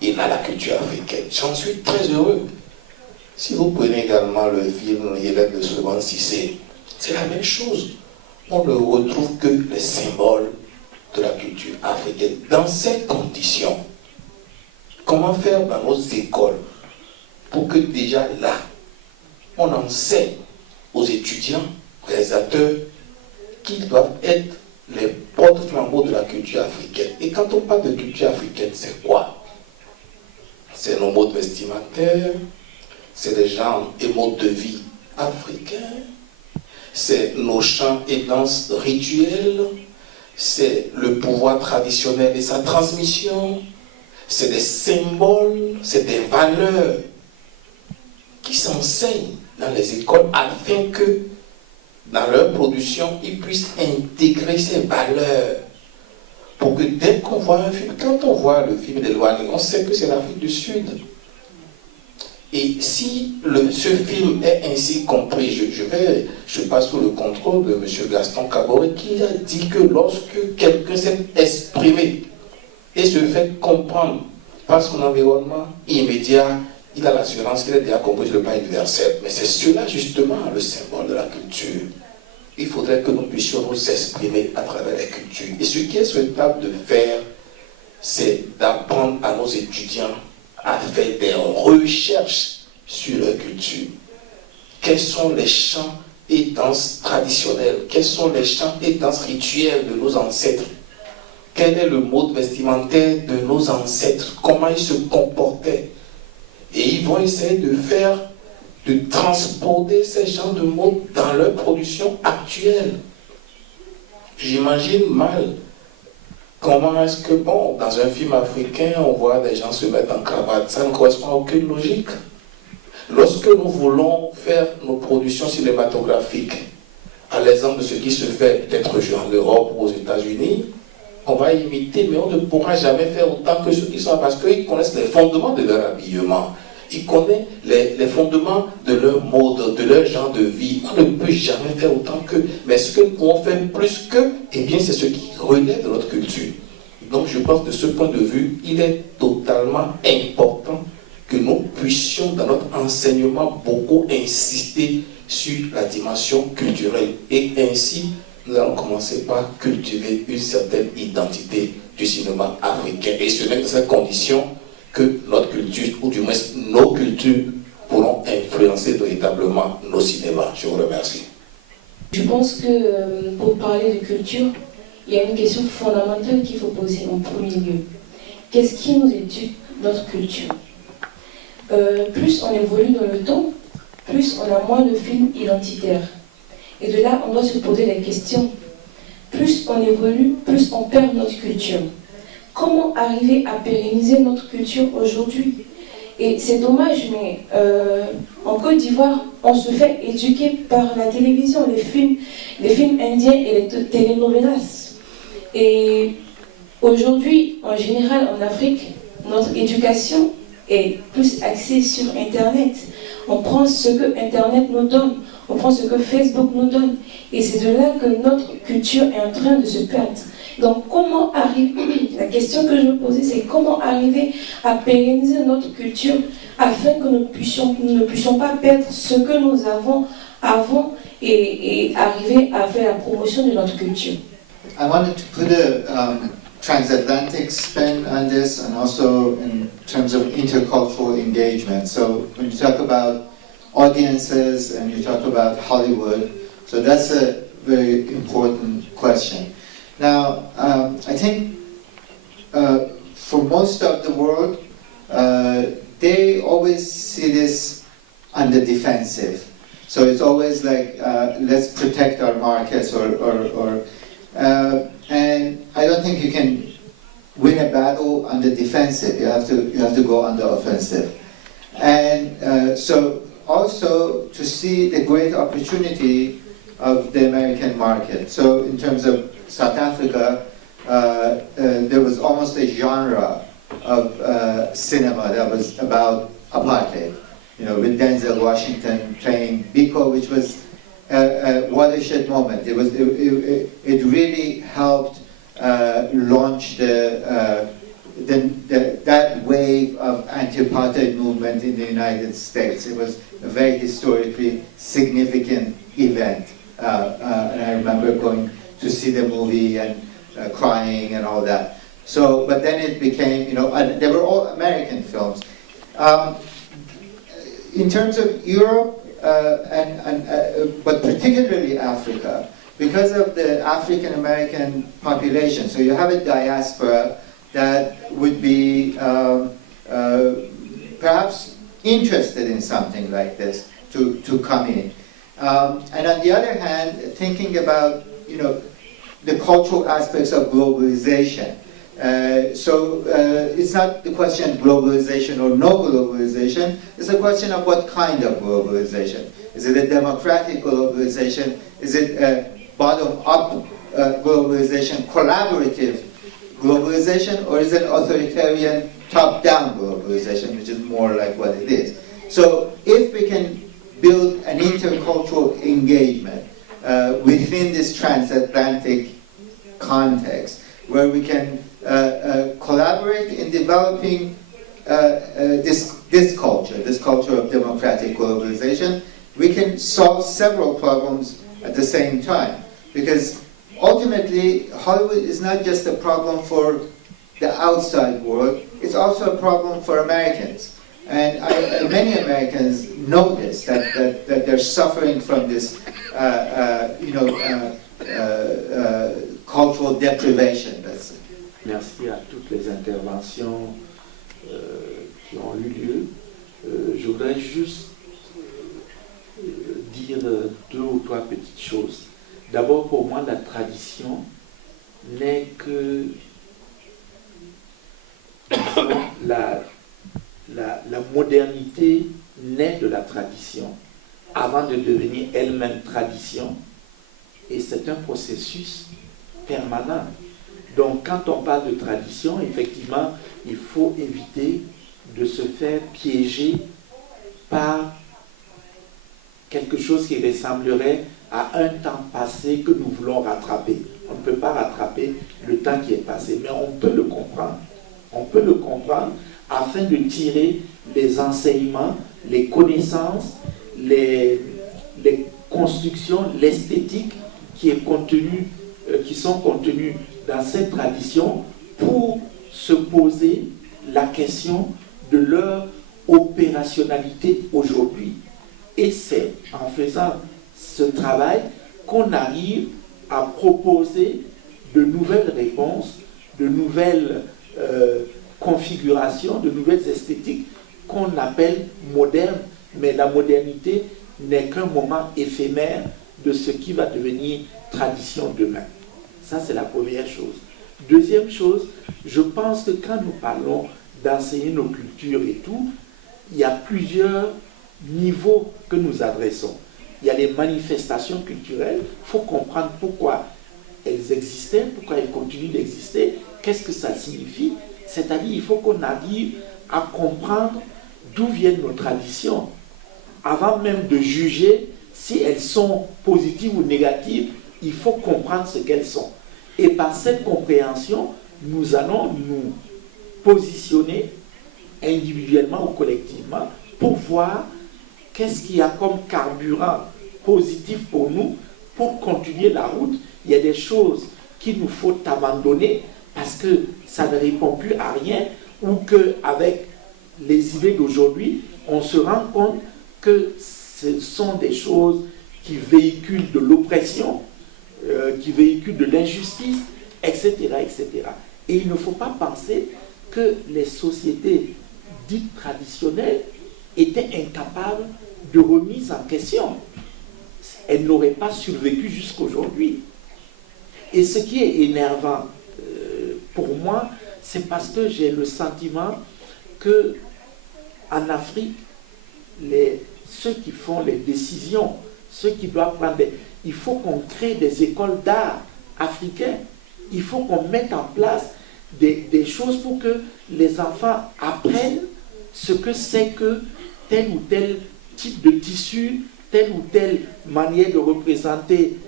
et dans la culture africaine. J'en suis très heureux. Si vous prenez également le film Hélène de Seban Cissé, c'est la même chose. on ne retrouve que les symboles de la culture africaine. Dans ces conditions, comment faire dans nos écoles pour que déjà là, on enseigne aux étudiants, réalisateurs, qu'ils doivent être les porte-flambeaux de la culture africaine. Et quand on parle de culture africaine, c'est quoi? C'est nos modes vestimentaires, c'est les genres et modes de vie africains, c'est nos chants et danses rituels, c'est le pouvoir traditionnel et sa transmission, c'est des symboles, c'est des valeurs qui s'enseignent dans les écoles afin que dans leur production, ils puissent intégrer ces valeurs pour que dès qu'on voit un film, quand on voit le film d'Eloigné, on sait que c'est l'Afrique du Sud. Et si ce film est ainsi compris, je passe sous le contrôle de M. Gaston Caboret qui a dit que lorsque quelqu'un s'est exprimé et se fait comprendre par son environnement immédiat, il a l'assurance qu'il est déjà compris sur le plan universel. Mais c'est cela justement le symbole de la culture. Il faudrait que nous puissions nous exprimer à travers la culture. Et ce qui est souhaitable de faire, c'est d'apprendre à nos étudiants à faire des recherches sur leur culture. Quels sont les chants et danses traditionnels? Quels sont les chants et danses rituels de nos ancêtres? Quel est le mode vestimentaire de nos ancêtres? Comment ils se comportaient? Et ils vont essayer de transporter ces genres de modes dans leur production actuelle. J'imagine mal comment est-ce que, bon, dans un film africain, on voit des gens se mettre en cravate. Ça ne correspond à aucune logique. Lorsque nous voulons faire nos productions cinématographiques, à l'exemple de ce qui se fait peut-être en Europe ou aux États-Unis, on va imiter, mais on ne pourra jamais faire autant que ceux qui sont, parce qu'ils connaissent les fondements de leur habillement. Ils connaissent les fondements de leur mode, de leur genre de vie. On ne peut jamais faire autant qu'eux. Mais ce que nous pouvons faire plus qu'eux, eh bien, c'est ce qui relève de notre culture. Donc, je pense que de ce point de vue, il est totalement important que nous puissions, dans notre enseignement, beaucoup insister sur la dimension culturelle. Et ainsi, nous allons commencer par cultiver une certaine identité du cinéma africain. Et ce n'est que dans cette condition que notre culture, ou du moins nos cultures, pourront influencer véritablement nos cinémas. Je vous remercie. Je pense que pour parler de culture, il y a une question fondamentale qu'il faut poser en premier lieu. Qu'est-ce qui nous éduque notre culture? Plus on évolue dans le temps, plus on a moins de films identitaires. Et de là, on doit se poser des questions. Plus on évolue, plus on perd notre culture. Comment arriver à pérenniser notre culture aujourd'hui? Et c'est dommage, mais en Côte d'Ivoire, on se fait éduquer par la télévision, les films indiens et les telenovelas. Et aujourd'hui, en général, en Afrique, notre éducation est plus axée sur Internet. On prend ce que Internet nous donne, on prend ce que Facebook nous donne. Et c'est de là que notre culture est en train de se perdre. Donc comment arriver, la question que je me posais, c'est comment arriver à pérenniser notre culture afin que nous ne puissions pas perdre ce que nous avons avant et arriver à faire la promotion de notre culture. I wanted to put a transatlantic spin on this, and also in terms of intercultural engagement. So when you talk about audiences and you talk about Hollywood, so that's a very important question. Now, I think for most of the world, they always see this on the defensive. So it's always like, let's protect our markets, and I don't think you can win a battle on the defensive. You have to go on the offensive. And so also to see the great opportunity of the American market. So in terms of South Africa, there was almost a genre of cinema that was about apartheid. You know, with Denzel Washington playing Biko, which was a watershed moment. It really helped launch that wave of anti-apartheid movement in the United States. It was a very historically significant event. And I remember going to see the movie and crying and all that. So, but then it became, and they were all American films. In terms of Europe, but particularly Africa, because of the African American population, so you have a diaspora that would be perhaps interested in something like this to come in. And on the other hand, thinking about the cultural aspects of globalization. So it's not the question of globalization or no globalization, it's a question of what kind of globalization. Is it a democratic globalization? Is it a bottom-up globalization, collaborative globalization, or is it authoritarian top-down globalization, which is more like what it is? So if we can build an intercultural engagement within this transatlantic context, where we can collaborate in developing this culture of democratic globalization, we can solve several problems at the same time. Because ultimately, Hollywood is not just a problem for the outside world, it's also a problem for Americans. And many Americans know this, that they're suffering from this cultural deprivation. Merci à toutes les interventions qui ont eu lieu. Je voudrais juste dire 2 ou 3 petites choses. D'abord, pour moi, la tradition n'est que la modernité naît de la tradition avant de devenir elle-même tradition, et c'est un processus permanent. Donc quand on parle de tradition, effectivement, il faut éviter de se faire piéger par quelque chose qui ressemblerait à un temps passé que nous voulons rattraper. On ne peut pas rattraper le temps qui est passé, mais on peut le comprendre. On peut le comprendre afin de tirer les enseignements, les connaissances, les constructions, l'esthétique qui sont contenues dans cette tradition pour se poser la question de leur opérationnalité aujourd'hui. Et c'est en faisant ce travail qu'on arrive à proposer de nouvelles réponses, de nouvelles configurations, de nouvelles esthétiques qu'on appelle modernes, mais la modernité n'est qu'un moment éphémère de ce qui va devenir tradition demain. Ça, c'est la première chose. Deuxième chose, je pense que quand nous parlons d'enseigner nos cultures et tout, il y a plusieurs niveaux que nous adressons. Il y a les manifestations culturelles, il faut comprendre pourquoi elles existaient, pourquoi elles continuent d'exister, qu'est-ce que ça signifie. C'est-à-dire, il faut qu'on arrive à comprendre d'où viennent nos traditions, avant même de juger si elles sont positives ou négatives. Il faut comprendre ce qu'elles sont. Et par cette compréhension, nous allons nous positionner individuellement ou collectivement pour voir qu'est-ce qu'il y a comme carburant positif pour nous pour continuer la route. Il y a des choses qu'il nous faut abandonner parce que ça ne répond plus à rien, ou qu'avec les idées d'aujourd'hui, on se rend compte que ce sont des choses qui véhiculent de l'oppression, qui véhiculent de l'injustice, etc., etc. Et il ne faut pas penser que les sociétés dites traditionnelles étaient incapables de remise en question. Elles n'auraient pas survécu jusqu'aujourd'hui. Et ce qui est énervant pour moi, c'est parce que j'ai le sentiment que en Afrique, ceux qui font les décisions, ceux qui doivent prendre il faut qu'on crée des écoles d'art africaines. Il faut qu'on mette en place des choses pour que les enfants apprennent ce que c'est que tel ou tel type de tissu, telle ou telle manière de représenter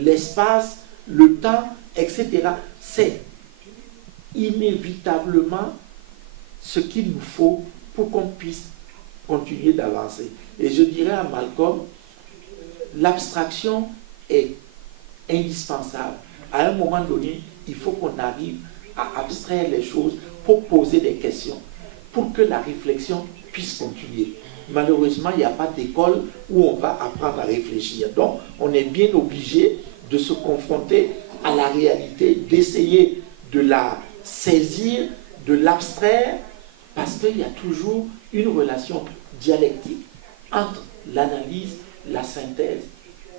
l'espace, le temps, etc. C'est inévitablement ce qu'il nous faut pour qu'on puisse continuer d'avancer. Et je dirais à Malcolm, l'abstraction est indispensable. À un moment donné, il faut qu'on arrive à abstraire les choses pour poser des questions, pour que la réflexion puisse continuer. Malheureusement, il n'y a pas d'école où on va apprendre à réfléchir. Donc, on est bien obligé de se confronter à la réalité, d'essayer de la saisir, de l'abstraire, parce qu'il y a toujours une relation dialectique entre l'analyse, la synthèse,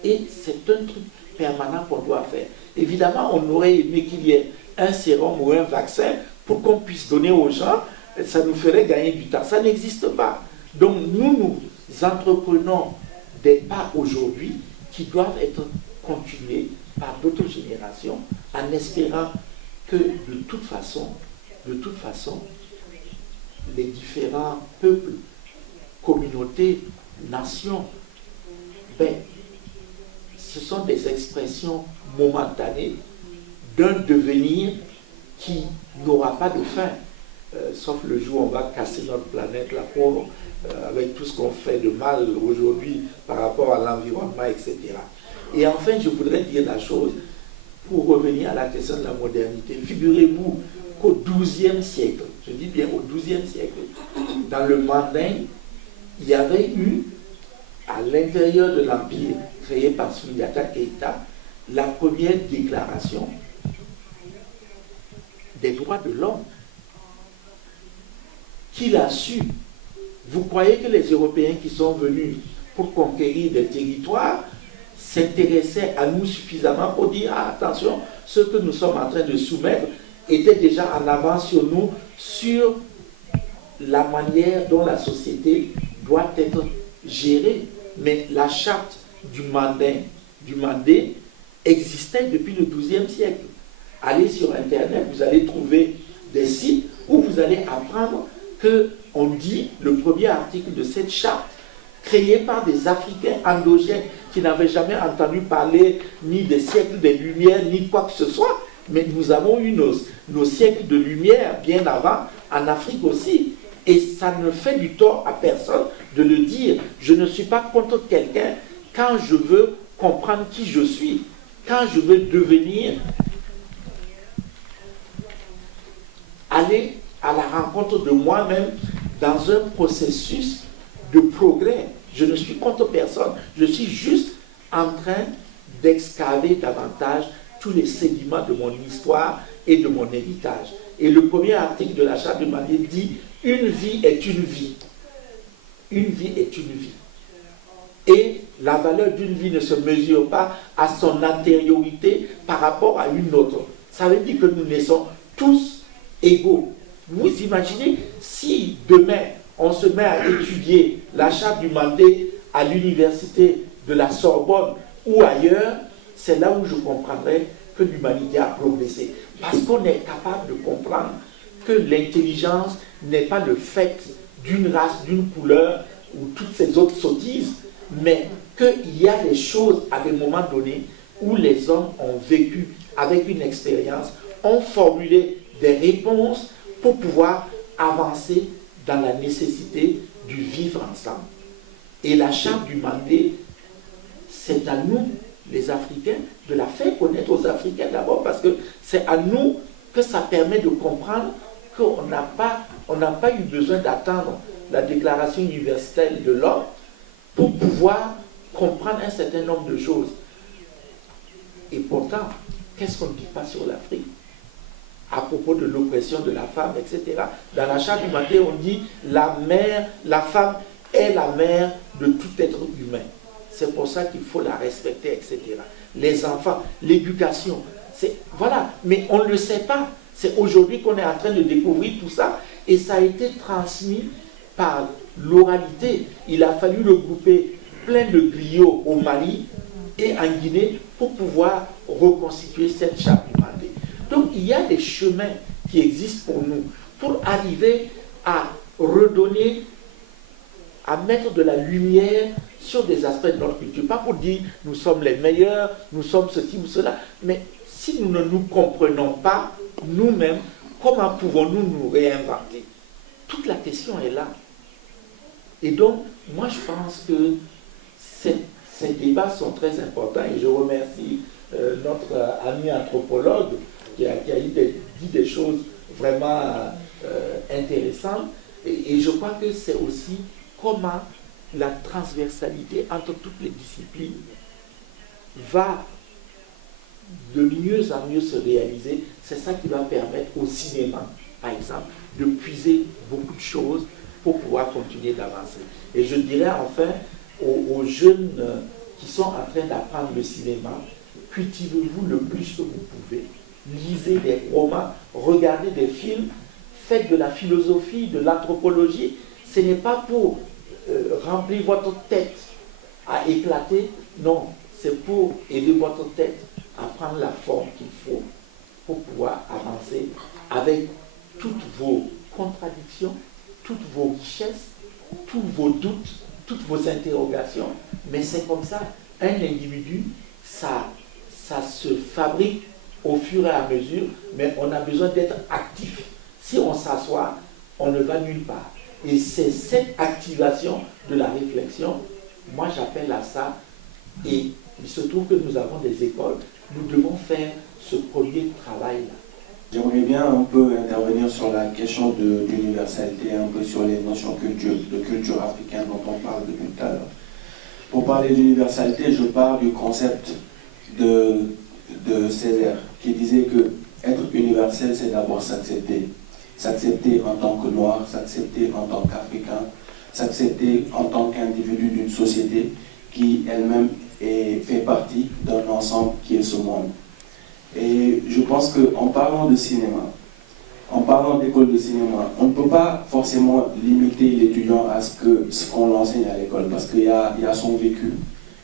et c'est un truc permanent qu'on doit faire. Évidemment, on aurait aimé qu'il y ait un sérum ou un vaccin pour qu'on puisse donner aux gens, ça nous ferait gagner du temps. Ça n'existe pas. Donc nous entreprenons des pas aujourd'hui qui doivent être continués par d'autres générations en espérant que de toute façon, les différents peuples, communautés, nations, ce sont des expressions momentanées d'un devenir qui n'aura pas de fin, sauf le jour où on va casser notre planète, la pauvre, avec tout ce qu'on fait de mal aujourd'hui par rapport à l'environnement, etc. Et enfin, je voudrais dire la chose, pour revenir à la question de la modernité. Figurez-vous qu'au XIIe siècle, je dis bien au XIIe siècle, dans le Mandin, il y avait eu, à l'intérieur de l'Empire créé par Soundiata Keïta, la première déclaration des droits de l'homme. Qu'il a su. Vous croyez que les Européens qui sont venus pour conquérir des territoires s'intéressaient à nous suffisamment pour dire ah, attention, ce que nous sommes en train de soumettre était déjà en avance sur nous, sur la manière dont la société doit être gérée. Mais la charte du Mandé existait depuis le XIIe siècle. Allez sur Internet, vous allez trouver des sites où vous allez apprendre qu'on dit, le premier article de cette charte, créée par des Africains endogènes qui n'avaient jamais entendu parler ni des siècles des Lumières, ni quoi que ce soit, mais nous avons eu nos siècles de lumière bien avant en Afrique aussi. Et ça ne fait du tort à personne de le dire. Je ne suis pas contre quelqu'un quand je veux comprendre qui je suis, quand je veux devenir, aller à la rencontre de moi-même dans un processus de progrès. Je ne suis contre personne. Je suis juste en train d'excaver davantage tous les sédiments de mon histoire et de mon héritage. Et le premier article de la Charte de Mandé dit « Une vie est une vie. Une vie est une vie. » Et la valeur d'une vie ne se mesure pas à son antériorité par rapport à une autre. Ça veut dire que nous naissons tous égaux. Vous imaginez si demain on se met à étudier la Charte du Mandé à l'université de la Sorbonne ou ailleurs, c'est là où je comprendrai que l'humanité a progressé. Parce qu'on est capable de comprendre que l'intelligence n'est pas le fait d'une race, d'une couleur ou toutes ces autres sottises, mais qu'il y a des choses à des moments donnés où les hommes ont vécu avec une expérience, ont formulé des réponses pour pouvoir avancer dans la nécessité du vivre ensemble. Et la Charte du Mandé, c'est à nous, les Africains, de la faire connaître aux Africains d'abord, parce que c'est à nous que ça permet de comprendre qu'on n'a pas eu besoin d'attendre la Déclaration universelle de l'homme pour pouvoir comprendre un certain nombre de choses. Et pourtant, qu'est-ce qu'on ne dit pas sur l'Afrique à propos de l'oppression de la femme, etc. Dans la Charte du Mandé, on dit la femme est la mère de tout être humain. C'est pour ça qu'il faut la respecter, etc. Les enfants, l'éducation, voilà. Mais on ne le sait pas. C'est aujourd'hui qu'on est en train de découvrir tout ça. Et ça a été transmis par l'oralité. Il a fallu regrouper plein de griots au Mali et en Guinée pour pouvoir reconstituer cette Charte du Mandé. Donc il y a des chemins qui existent pour nous, pour arriver à redonner, à mettre de la lumière sur des aspects de notre culture. Pas pour dire nous sommes les meilleurs, nous sommes ceci ou cela, mais si nous ne nous comprenons pas nous-mêmes, comment pouvons-nous nous réinventer? Toute la question est là. Et donc, moi je pense que ces débats sont très importants et je remercie notre ami anthropologue qui a dit des choses vraiment intéressantes. Et je crois que c'est aussi comment la transversalité entre toutes les disciplines va de mieux en mieux se réaliser. C'est ça qui va permettre au cinéma, par exemple, de puiser beaucoup de choses pour pouvoir continuer d'avancer. Et je dirais enfin aux jeunes qui sont en train d'apprendre le cinéma, cultivez-vous le plus que vous pouvez. Lisez des romans, regardez des films, faites de la philosophie, de l'anthropologie. Ce n'est pas pour remplir votre tête à éclater, non, c'est pour aider votre tête à prendre la forme qu'il faut pour pouvoir avancer avec toutes vos contradictions, toutes vos richesses, tous vos doutes, toutes vos interrogations. Mais c'est comme ça, un individu, ça se fabrique au fur et à mesure, mais on a besoin d'être actif. Si on s'assoit, on ne va nulle part. Et c'est cette activation de la réflexion, moi j'appelle à ça, et il se trouve que nous avons des écoles, nous devons faire ce premier travail-là. J'aimerais bien un peu intervenir sur la question d'universalité, un peu sur les notions de culture africaine dont on parle depuis tout à l'heure. Pour parler d'universalité, je parle du concept de Césaire, qui disait que être universel, c'est d'abord s'accepter. S'accepter en tant que noir, s'accepter en tant qu'Africain, s'accepter en tant qu'individu d'une société qui elle-même fait partie d'un ensemble qui est ce monde. Et je pense qu'en parlant de cinéma, en parlant d'école de cinéma, on ne peut pas forcément limiter l'étudiant à ce qu'on l'enseigne à l'école, parce qu'il y a son vécu,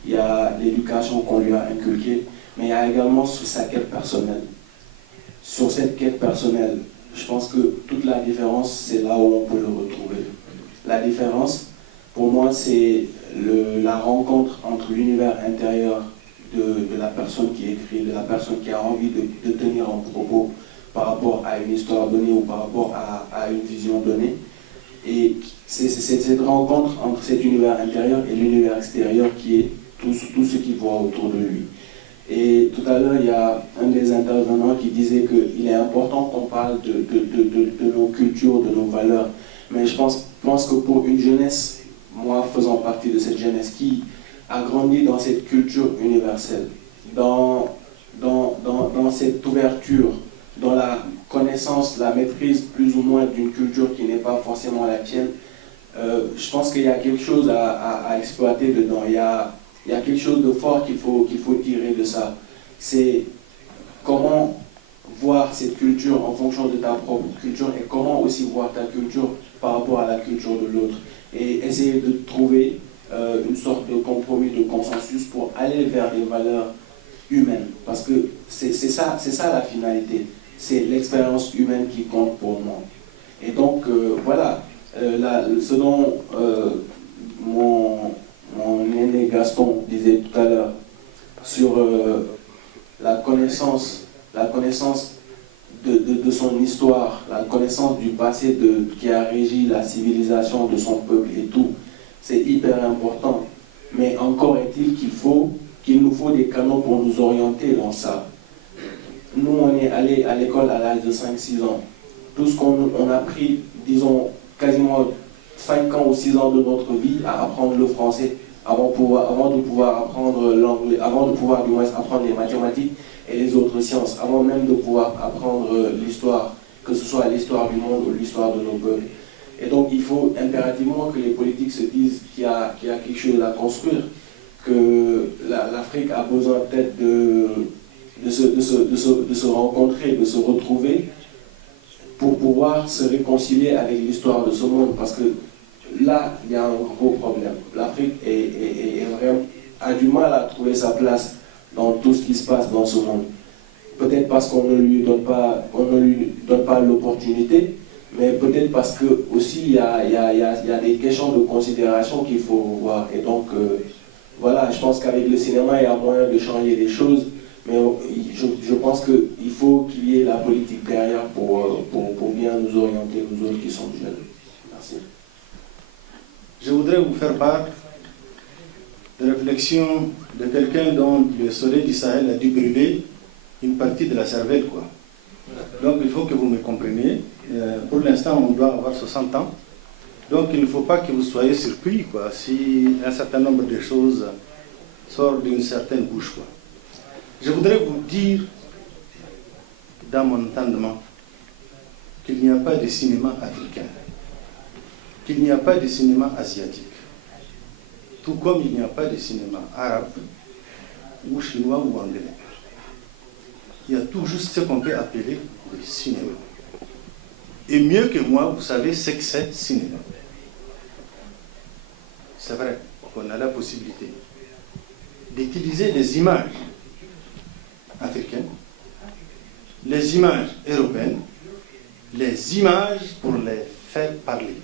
il y a l'éducation qu'on lui a inculquée, mais il y a également sa quête personnelle. Sur cette quête personnelle, je pense que toute la différence, c'est là où on peut le retrouver. La différence, pour moi, c'est la rencontre entre l'univers intérieur de la personne qui écrit, de la personne qui a envie de tenir un propos par rapport à une histoire donnée ou par rapport à une vision donnée. Et c'est cette rencontre entre cet univers intérieur et l'univers extérieur qui est tout ce qu'il voit autour de lui. Et tout à l'heure, il y a un des intervenants qui disait qu'il est important qu'on parle de nos cultures, de nos valeurs. Mais je pense que pour une jeunesse, moi faisant partie de cette jeunesse qui a grandi dans cette culture universelle, dans cette ouverture, dans la connaissance, la maîtrise plus ou moins d'une culture qui n'est pas forcément la tienne, je pense qu'il y a quelque chose à exploiter dedans. Il y a quelque chose de fort qu'il faut tirer de ça. C'est comment voir cette culture en fonction de ta propre culture et comment aussi voir ta culture par rapport à la culture de l'autre. Et essayer de trouver une sorte de compromis, de consensus pour aller vers des valeurs humaines. Parce que c'est ça la finalité. C'est l'expérience humaine qui compte pour moi. Et donc, voilà, ce dont mon aîné Gaston disait tout à l'heure sur la connaissance de son histoire, la connaissance du passé qui a régi la civilisation de son peuple et tout, c'est hyper important. Mais encore est-il qu'il nous faut des canaux pour nous orienter dans ça. Nous, on est allé à l'école à l'âge de 5-6 ans. Tout ce qu'on a pris, disons, quasiment 5 ans ou 6 ans de notre vie à apprendre le français, avant de pouvoir apprendre l'anglais, avant de pouvoir du moins apprendre les mathématiques et les autres sciences, avant même de pouvoir apprendre l'histoire, que ce soit l'histoire du monde ou l'histoire de nos peuples. Et donc il faut impérativement que les politiques se disent qu'il y a quelque chose à construire, que l'Afrique a besoin peut-être de se rencontrer, de se retrouver pour pouvoir se réconcilier avec l'histoire de ce monde, parce que là, il y a un gros problème. L'Afrique a du mal à trouver sa place dans tout ce qui se passe dans ce monde. Peut-être parce qu'on ne lui donne pas l'opportunité, mais peut-être parce que aussi il y a des questions de considération qu'il faut voir. Et donc, voilà, je pense qu'avec le cinéma, il y a moyen de changer les choses, mais je pense qu'il faut qu'il y ait la politique derrière pour bien nous orienter, nous autres qui sommes jeunes. Merci. Je voudrais vous faire part de réflexion de quelqu'un dont le soleil du Sahel a dû brûler une partie de la cervelle, quoi. Donc il faut que vous me compreniez. Pour l'instant, on doit avoir 60 ans. Donc il ne faut pas que vous soyez surpris, quoi, si un certain nombre de choses sortent d'une certaine bouche, quoi. Je voudrais vous dire, dans mon entendement, qu'il n'y a pas de cinéma africain, qu'il n'y a pas de cinéma asiatique, tout comme il n'y a pas de cinéma arabe, ou chinois, ou anglais. Il y a tout juste ce qu'on peut appeler le cinéma. Et mieux que moi, vous savez ce que c'est cinéma. C'est vrai qu'on a la possibilité d'utiliser les images africaines, les images européennes, les images pour les faire parler.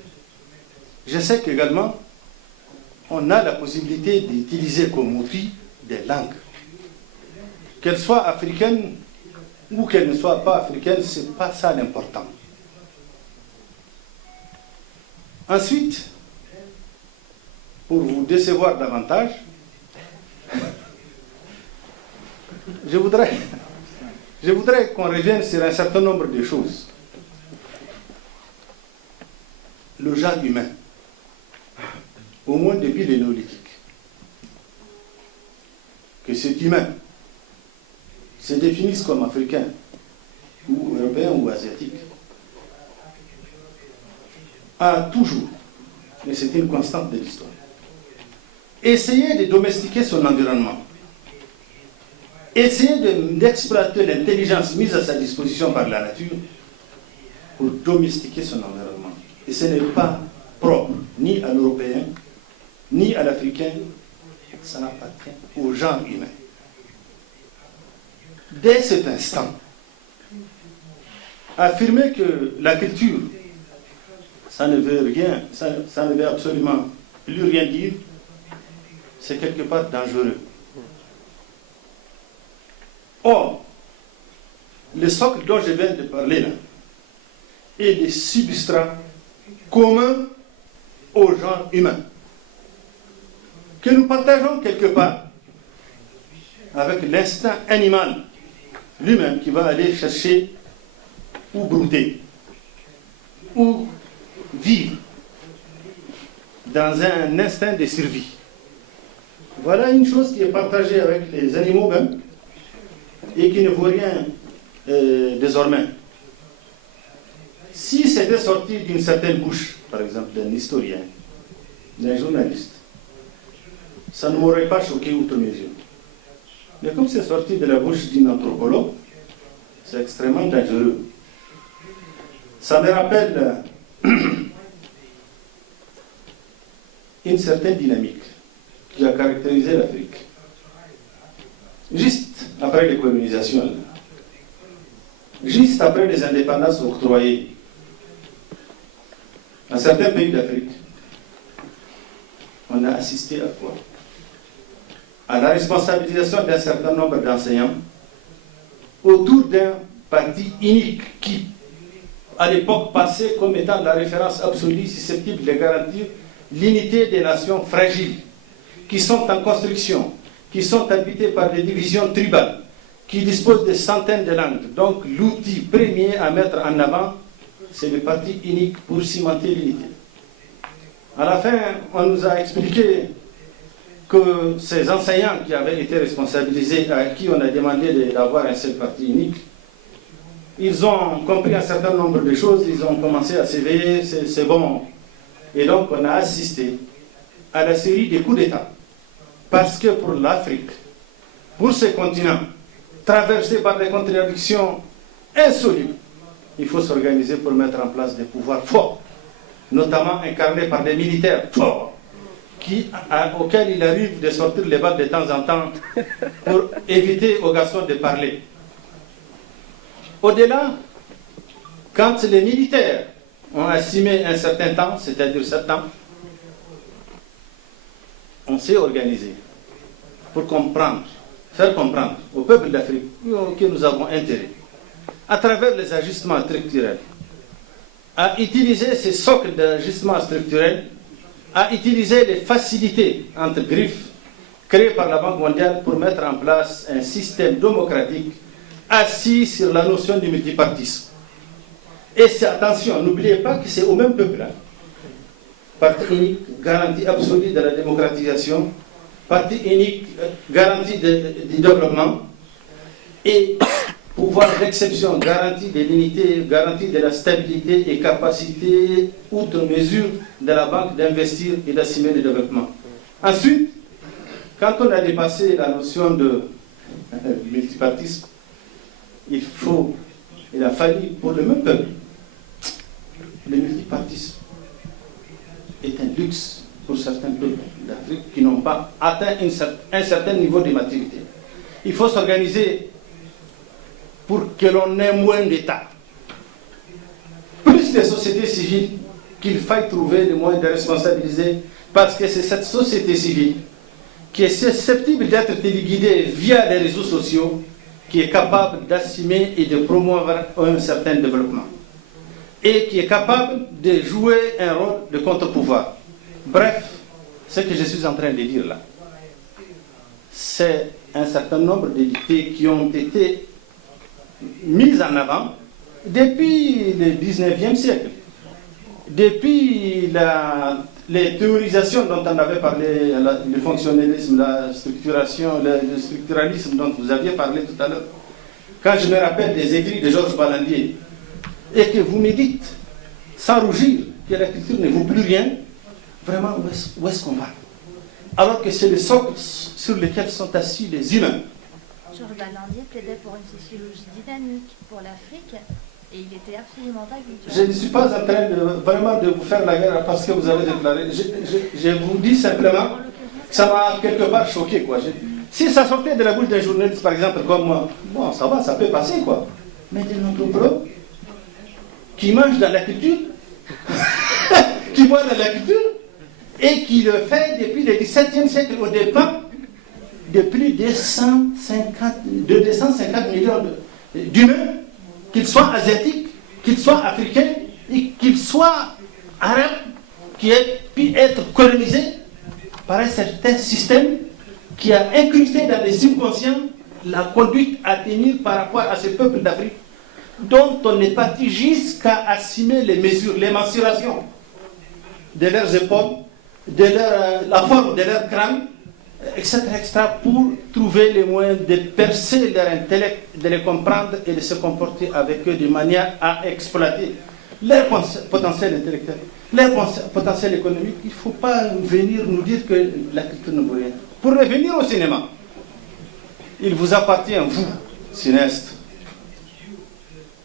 Je sais qu'également, on a la possibilité d'utiliser comme outil des langues. Qu'elles soient africaines ou qu'elles ne soient pas africaines, ce n'est pas ça l'important. Ensuite, pour vous décevoir davantage, je voudrais qu'on revienne sur un certain nombre de choses. Le genre humain, au moins depuis le néolithique, que cet humain se définisse comme africain, ou européen, ou asiatique, a toujours, et c'est une constante de l'histoire, essayé de domestiquer son environnement, essayé d'exploiter l'intelligence mise à sa disposition par la nature pour domestiquer son environnement. Et ce n'est pas propre ni à l'Européen, ni à l'Africain, ça appartient au genre humain. Dès cet instant, affirmer que la culture, ça ne veut rien, ça ne veut absolument plus rien dire, c'est quelque part dangereux. Or, le socle dont je viens de parler là est des substrats communs au genre humain, que nous partageons quelque part avec l'instinct animal lui-même qui va aller chercher ou brouter ou vivre dans un instinct de survie. Voilà une chose qui est partagée avec les animaux même et qui ne vaut rien désormais. Si c'était sorti d'une certaine bouche, par exemple d'un historien, d'un journaliste, ça ne m'aurait pas choqué outre mesure. Mais comme c'est sorti de la bouche d'une anthropologue, c'est extrêmement dangereux. Ça me rappelle une certaine dynamique qui a caractérisé l'Afrique. Juste après les colonisations, juste après les indépendances octroyées à certains pays d'Afrique, on a assisté à quoi? À la responsabilisation d'un certain nombre d'enseignants autour d'un parti unique qui, à l'époque, passait comme étant la référence absolue susceptible de garantir l'unité des nations fragiles, qui sont en construction, qui sont habitées par des divisions tribales, qui disposent de centaines de langues. Donc l'outil premier à mettre en avant, c'est le parti unique pour cimenter l'unité. À la fin, on nous a expliqué que ces enseignants qui avaient été responsabilisés, à qui on a demandé d'avoir un seul parti unique, ils ont compris un certain nombre de choses, ils ont commencé à s'éveiller, c'est bon. Et donc on a assisté à la série des coups d'État. Parce que pour l'Afrique, pour ce continent, traversé par des contradictions insolubles, il faut s'organiser pour mettre en place des pouvoirs forts, notamment incarnés par des militaires forts, auxquels il arrive de sortir les balles de temps en temps pour éviter aux garçons de parler. Au-delà, quand les militaires ont assumé un certain temps, c'est-à-dire 7 ans, on s'est organisé pour faire comprendre au peuple d'Afrique que nous avons intérêt, à travers les ajustements structurels, à utiliser ces socles d'ajustements structurels, à utiliser les facilités entre griffes créé par la Banque mondiale pour mettre en place un système démocratique assis sur la notion du multipartisme. Et c'est, attention, n'oubliez pas que c'est au même peuple. Hein. Parti unique, garantie absolue de la démocratisation, parti unique, garantie du développement, et pouvoir d'exception, garantie de l'unité, garantie de la stabilité et capacité, outre mesure, de la banque d'investir et d'assumer le développement. Ensuite, quand on a dépassé la notion de multipartisme, il a fallu pour le même peuple. Le multipartisme est un luxe pour certains peuples d'Afrique qui n'ont pas atteint un certain niveau de maturité. Il faut s'organiser pour que l'on ait moins d'États. Plus de sociétés civiles qu'il faille trouver les moyens de responsabiliser, parce que c'est cette société civile qui est susceptible d'être téléguidée via les réseaux sociaux, qui est capable d'assumer et de promouvoir un certain développement. Et qui est capable de jouer un rôle de contre-pouvoir. Bref, ce que je suis en train de dire là, c'est un certain nombre d'idées qui ont été mises en avant depuis le 19e siècle. Depuis les théorisations dont on avait parlé, le fonctionnalisme, la structuration, le structuralisme dont vous aviez parlé tout à l'heure. Quand je me rappelle des écrits de Georges Balandier, et que vous me dites, sans rougir, que la culture ne vaut plus rien, vraiment, où est-ce qu'on va? Alors que c'est le socle sur lequel sont assis les humains. Georges Balandier plaidait pour une sociologie dynamique pour l'Afrique, et il était absolument pas culturel. Je ne suis pas en train vraiment de vous faire la guerre parce que vous avez déclaré. Je vous dis simplement que ça m'a quelque part choqué, quoi. Si ça sortait de la bouche d'un journaliste, par exemple, comme moi, bon, ça va, ça peut passer, quoi. Mais de notre pro, qui mange dans la culture, qui boit dans la culture, et qui le fait depuis le XVIIe siècle au départ de plus de 250 millions d'humains, qu'ils soient asiatiques, qu'ils soient africains, et qu'ils soient arabes, qui aient pu être colonisés par un certain système qui a incrusté dans les subconscients la conduite à tenir par rapport à ce peuple d'Afrique, dont on est parti jusqu'à assumer les mesures, les mensurations de leurs épaules, de la forme de leur crâne, etc., pour trouver les moyens de percer leur intellect, de les comprendre et de se comporter avec eux de manière à exploiter leur potentiel intellectuel, leur potentiel économique. Il ne faut pas venir nous dire que la culture ne vaut rien. Pour revenir au cinéma, il vous appartient, vous, cinéastes,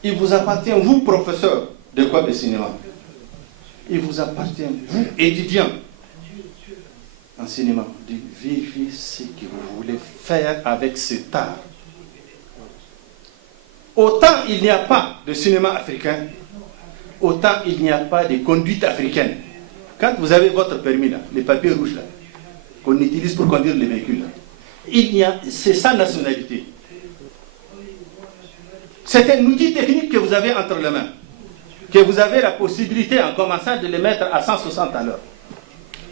il vous appartient, vous, professeurs d'école de cinéma, il vous appartient, vous, étudiants en cinéma, de vérifier ce que vous voulez faire avec cet art. Autant il n'y a pas de cinéma africain, autant il n'y a pas de conduite africaine. Quand vous avez votre permis, là, les papiers rouges, là, qu'on utilise pour conduire les véhicules, là, c'est sa nationalité. C'est un outil technique que vous avez entre les mains, que vous avez la possibilité, en commençant, de les mettre à 160 à l'heure,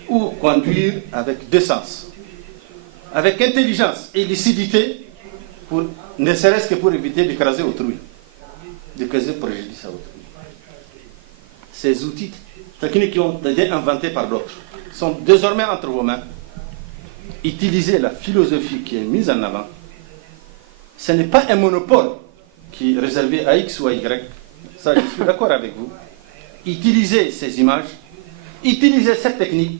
ou conduire avec décence, avec intelligence et lucidité, ne serait-ce que pour éviter d'écraser autrui, de causer préjudice à autrui. Ces outils techniques qui ont été inventés par d'autres sont désormais entre vos mains. Utilisez la philosophie qui est mise en avant. Ce n'est pas un monopole qui est réservé à X ou à Y. Ça, je suis d'accord avec vous. Utilisez ces images, utilisez cette technique,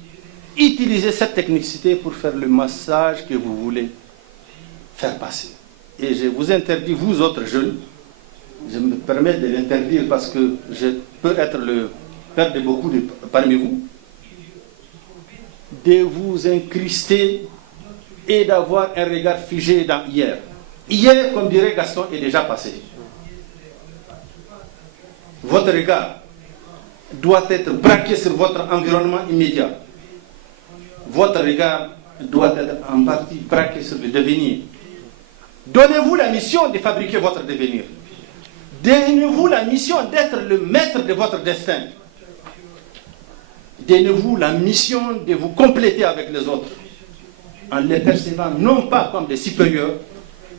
utilisez cette technicité pour faire le message que vous voulez faire passer. Et je vous interdis, vous autres jeunes, je me permets de l'interdire parce que je peux être le père de beaucoup parmi vous, de vous incruster et d'avoir un regard figé dans hier. Hier, comme dirait Gaston, est déjà passé. Votre regard doit être braqué sur votre environnement immédiat. Votre regard doit être en partie braqué sur le devenir. Donnez-vous la mission de fabriquer votre devenir. Donnez-vous la mission d'être le maître de votre destin. Donnez-vous la mission de vous compléter avec les autres. en les percevant non pas comme des supérieurs,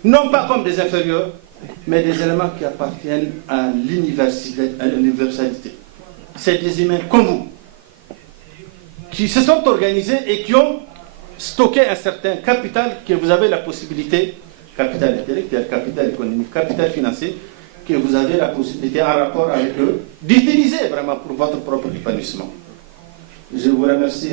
non pas comme des inférieurs, mais des éléments qui appartiennent à l'universalité. C'est des humains comme vous, qui se sont organisés et qui ont stocké un certain capital que vous avez la possibilité, capital intellectuel, capital économique, capital financier, que vous avez la possibilité en rapport avec eux d'utiliser vraiment pour votre propre épanouissement. Je vous remercie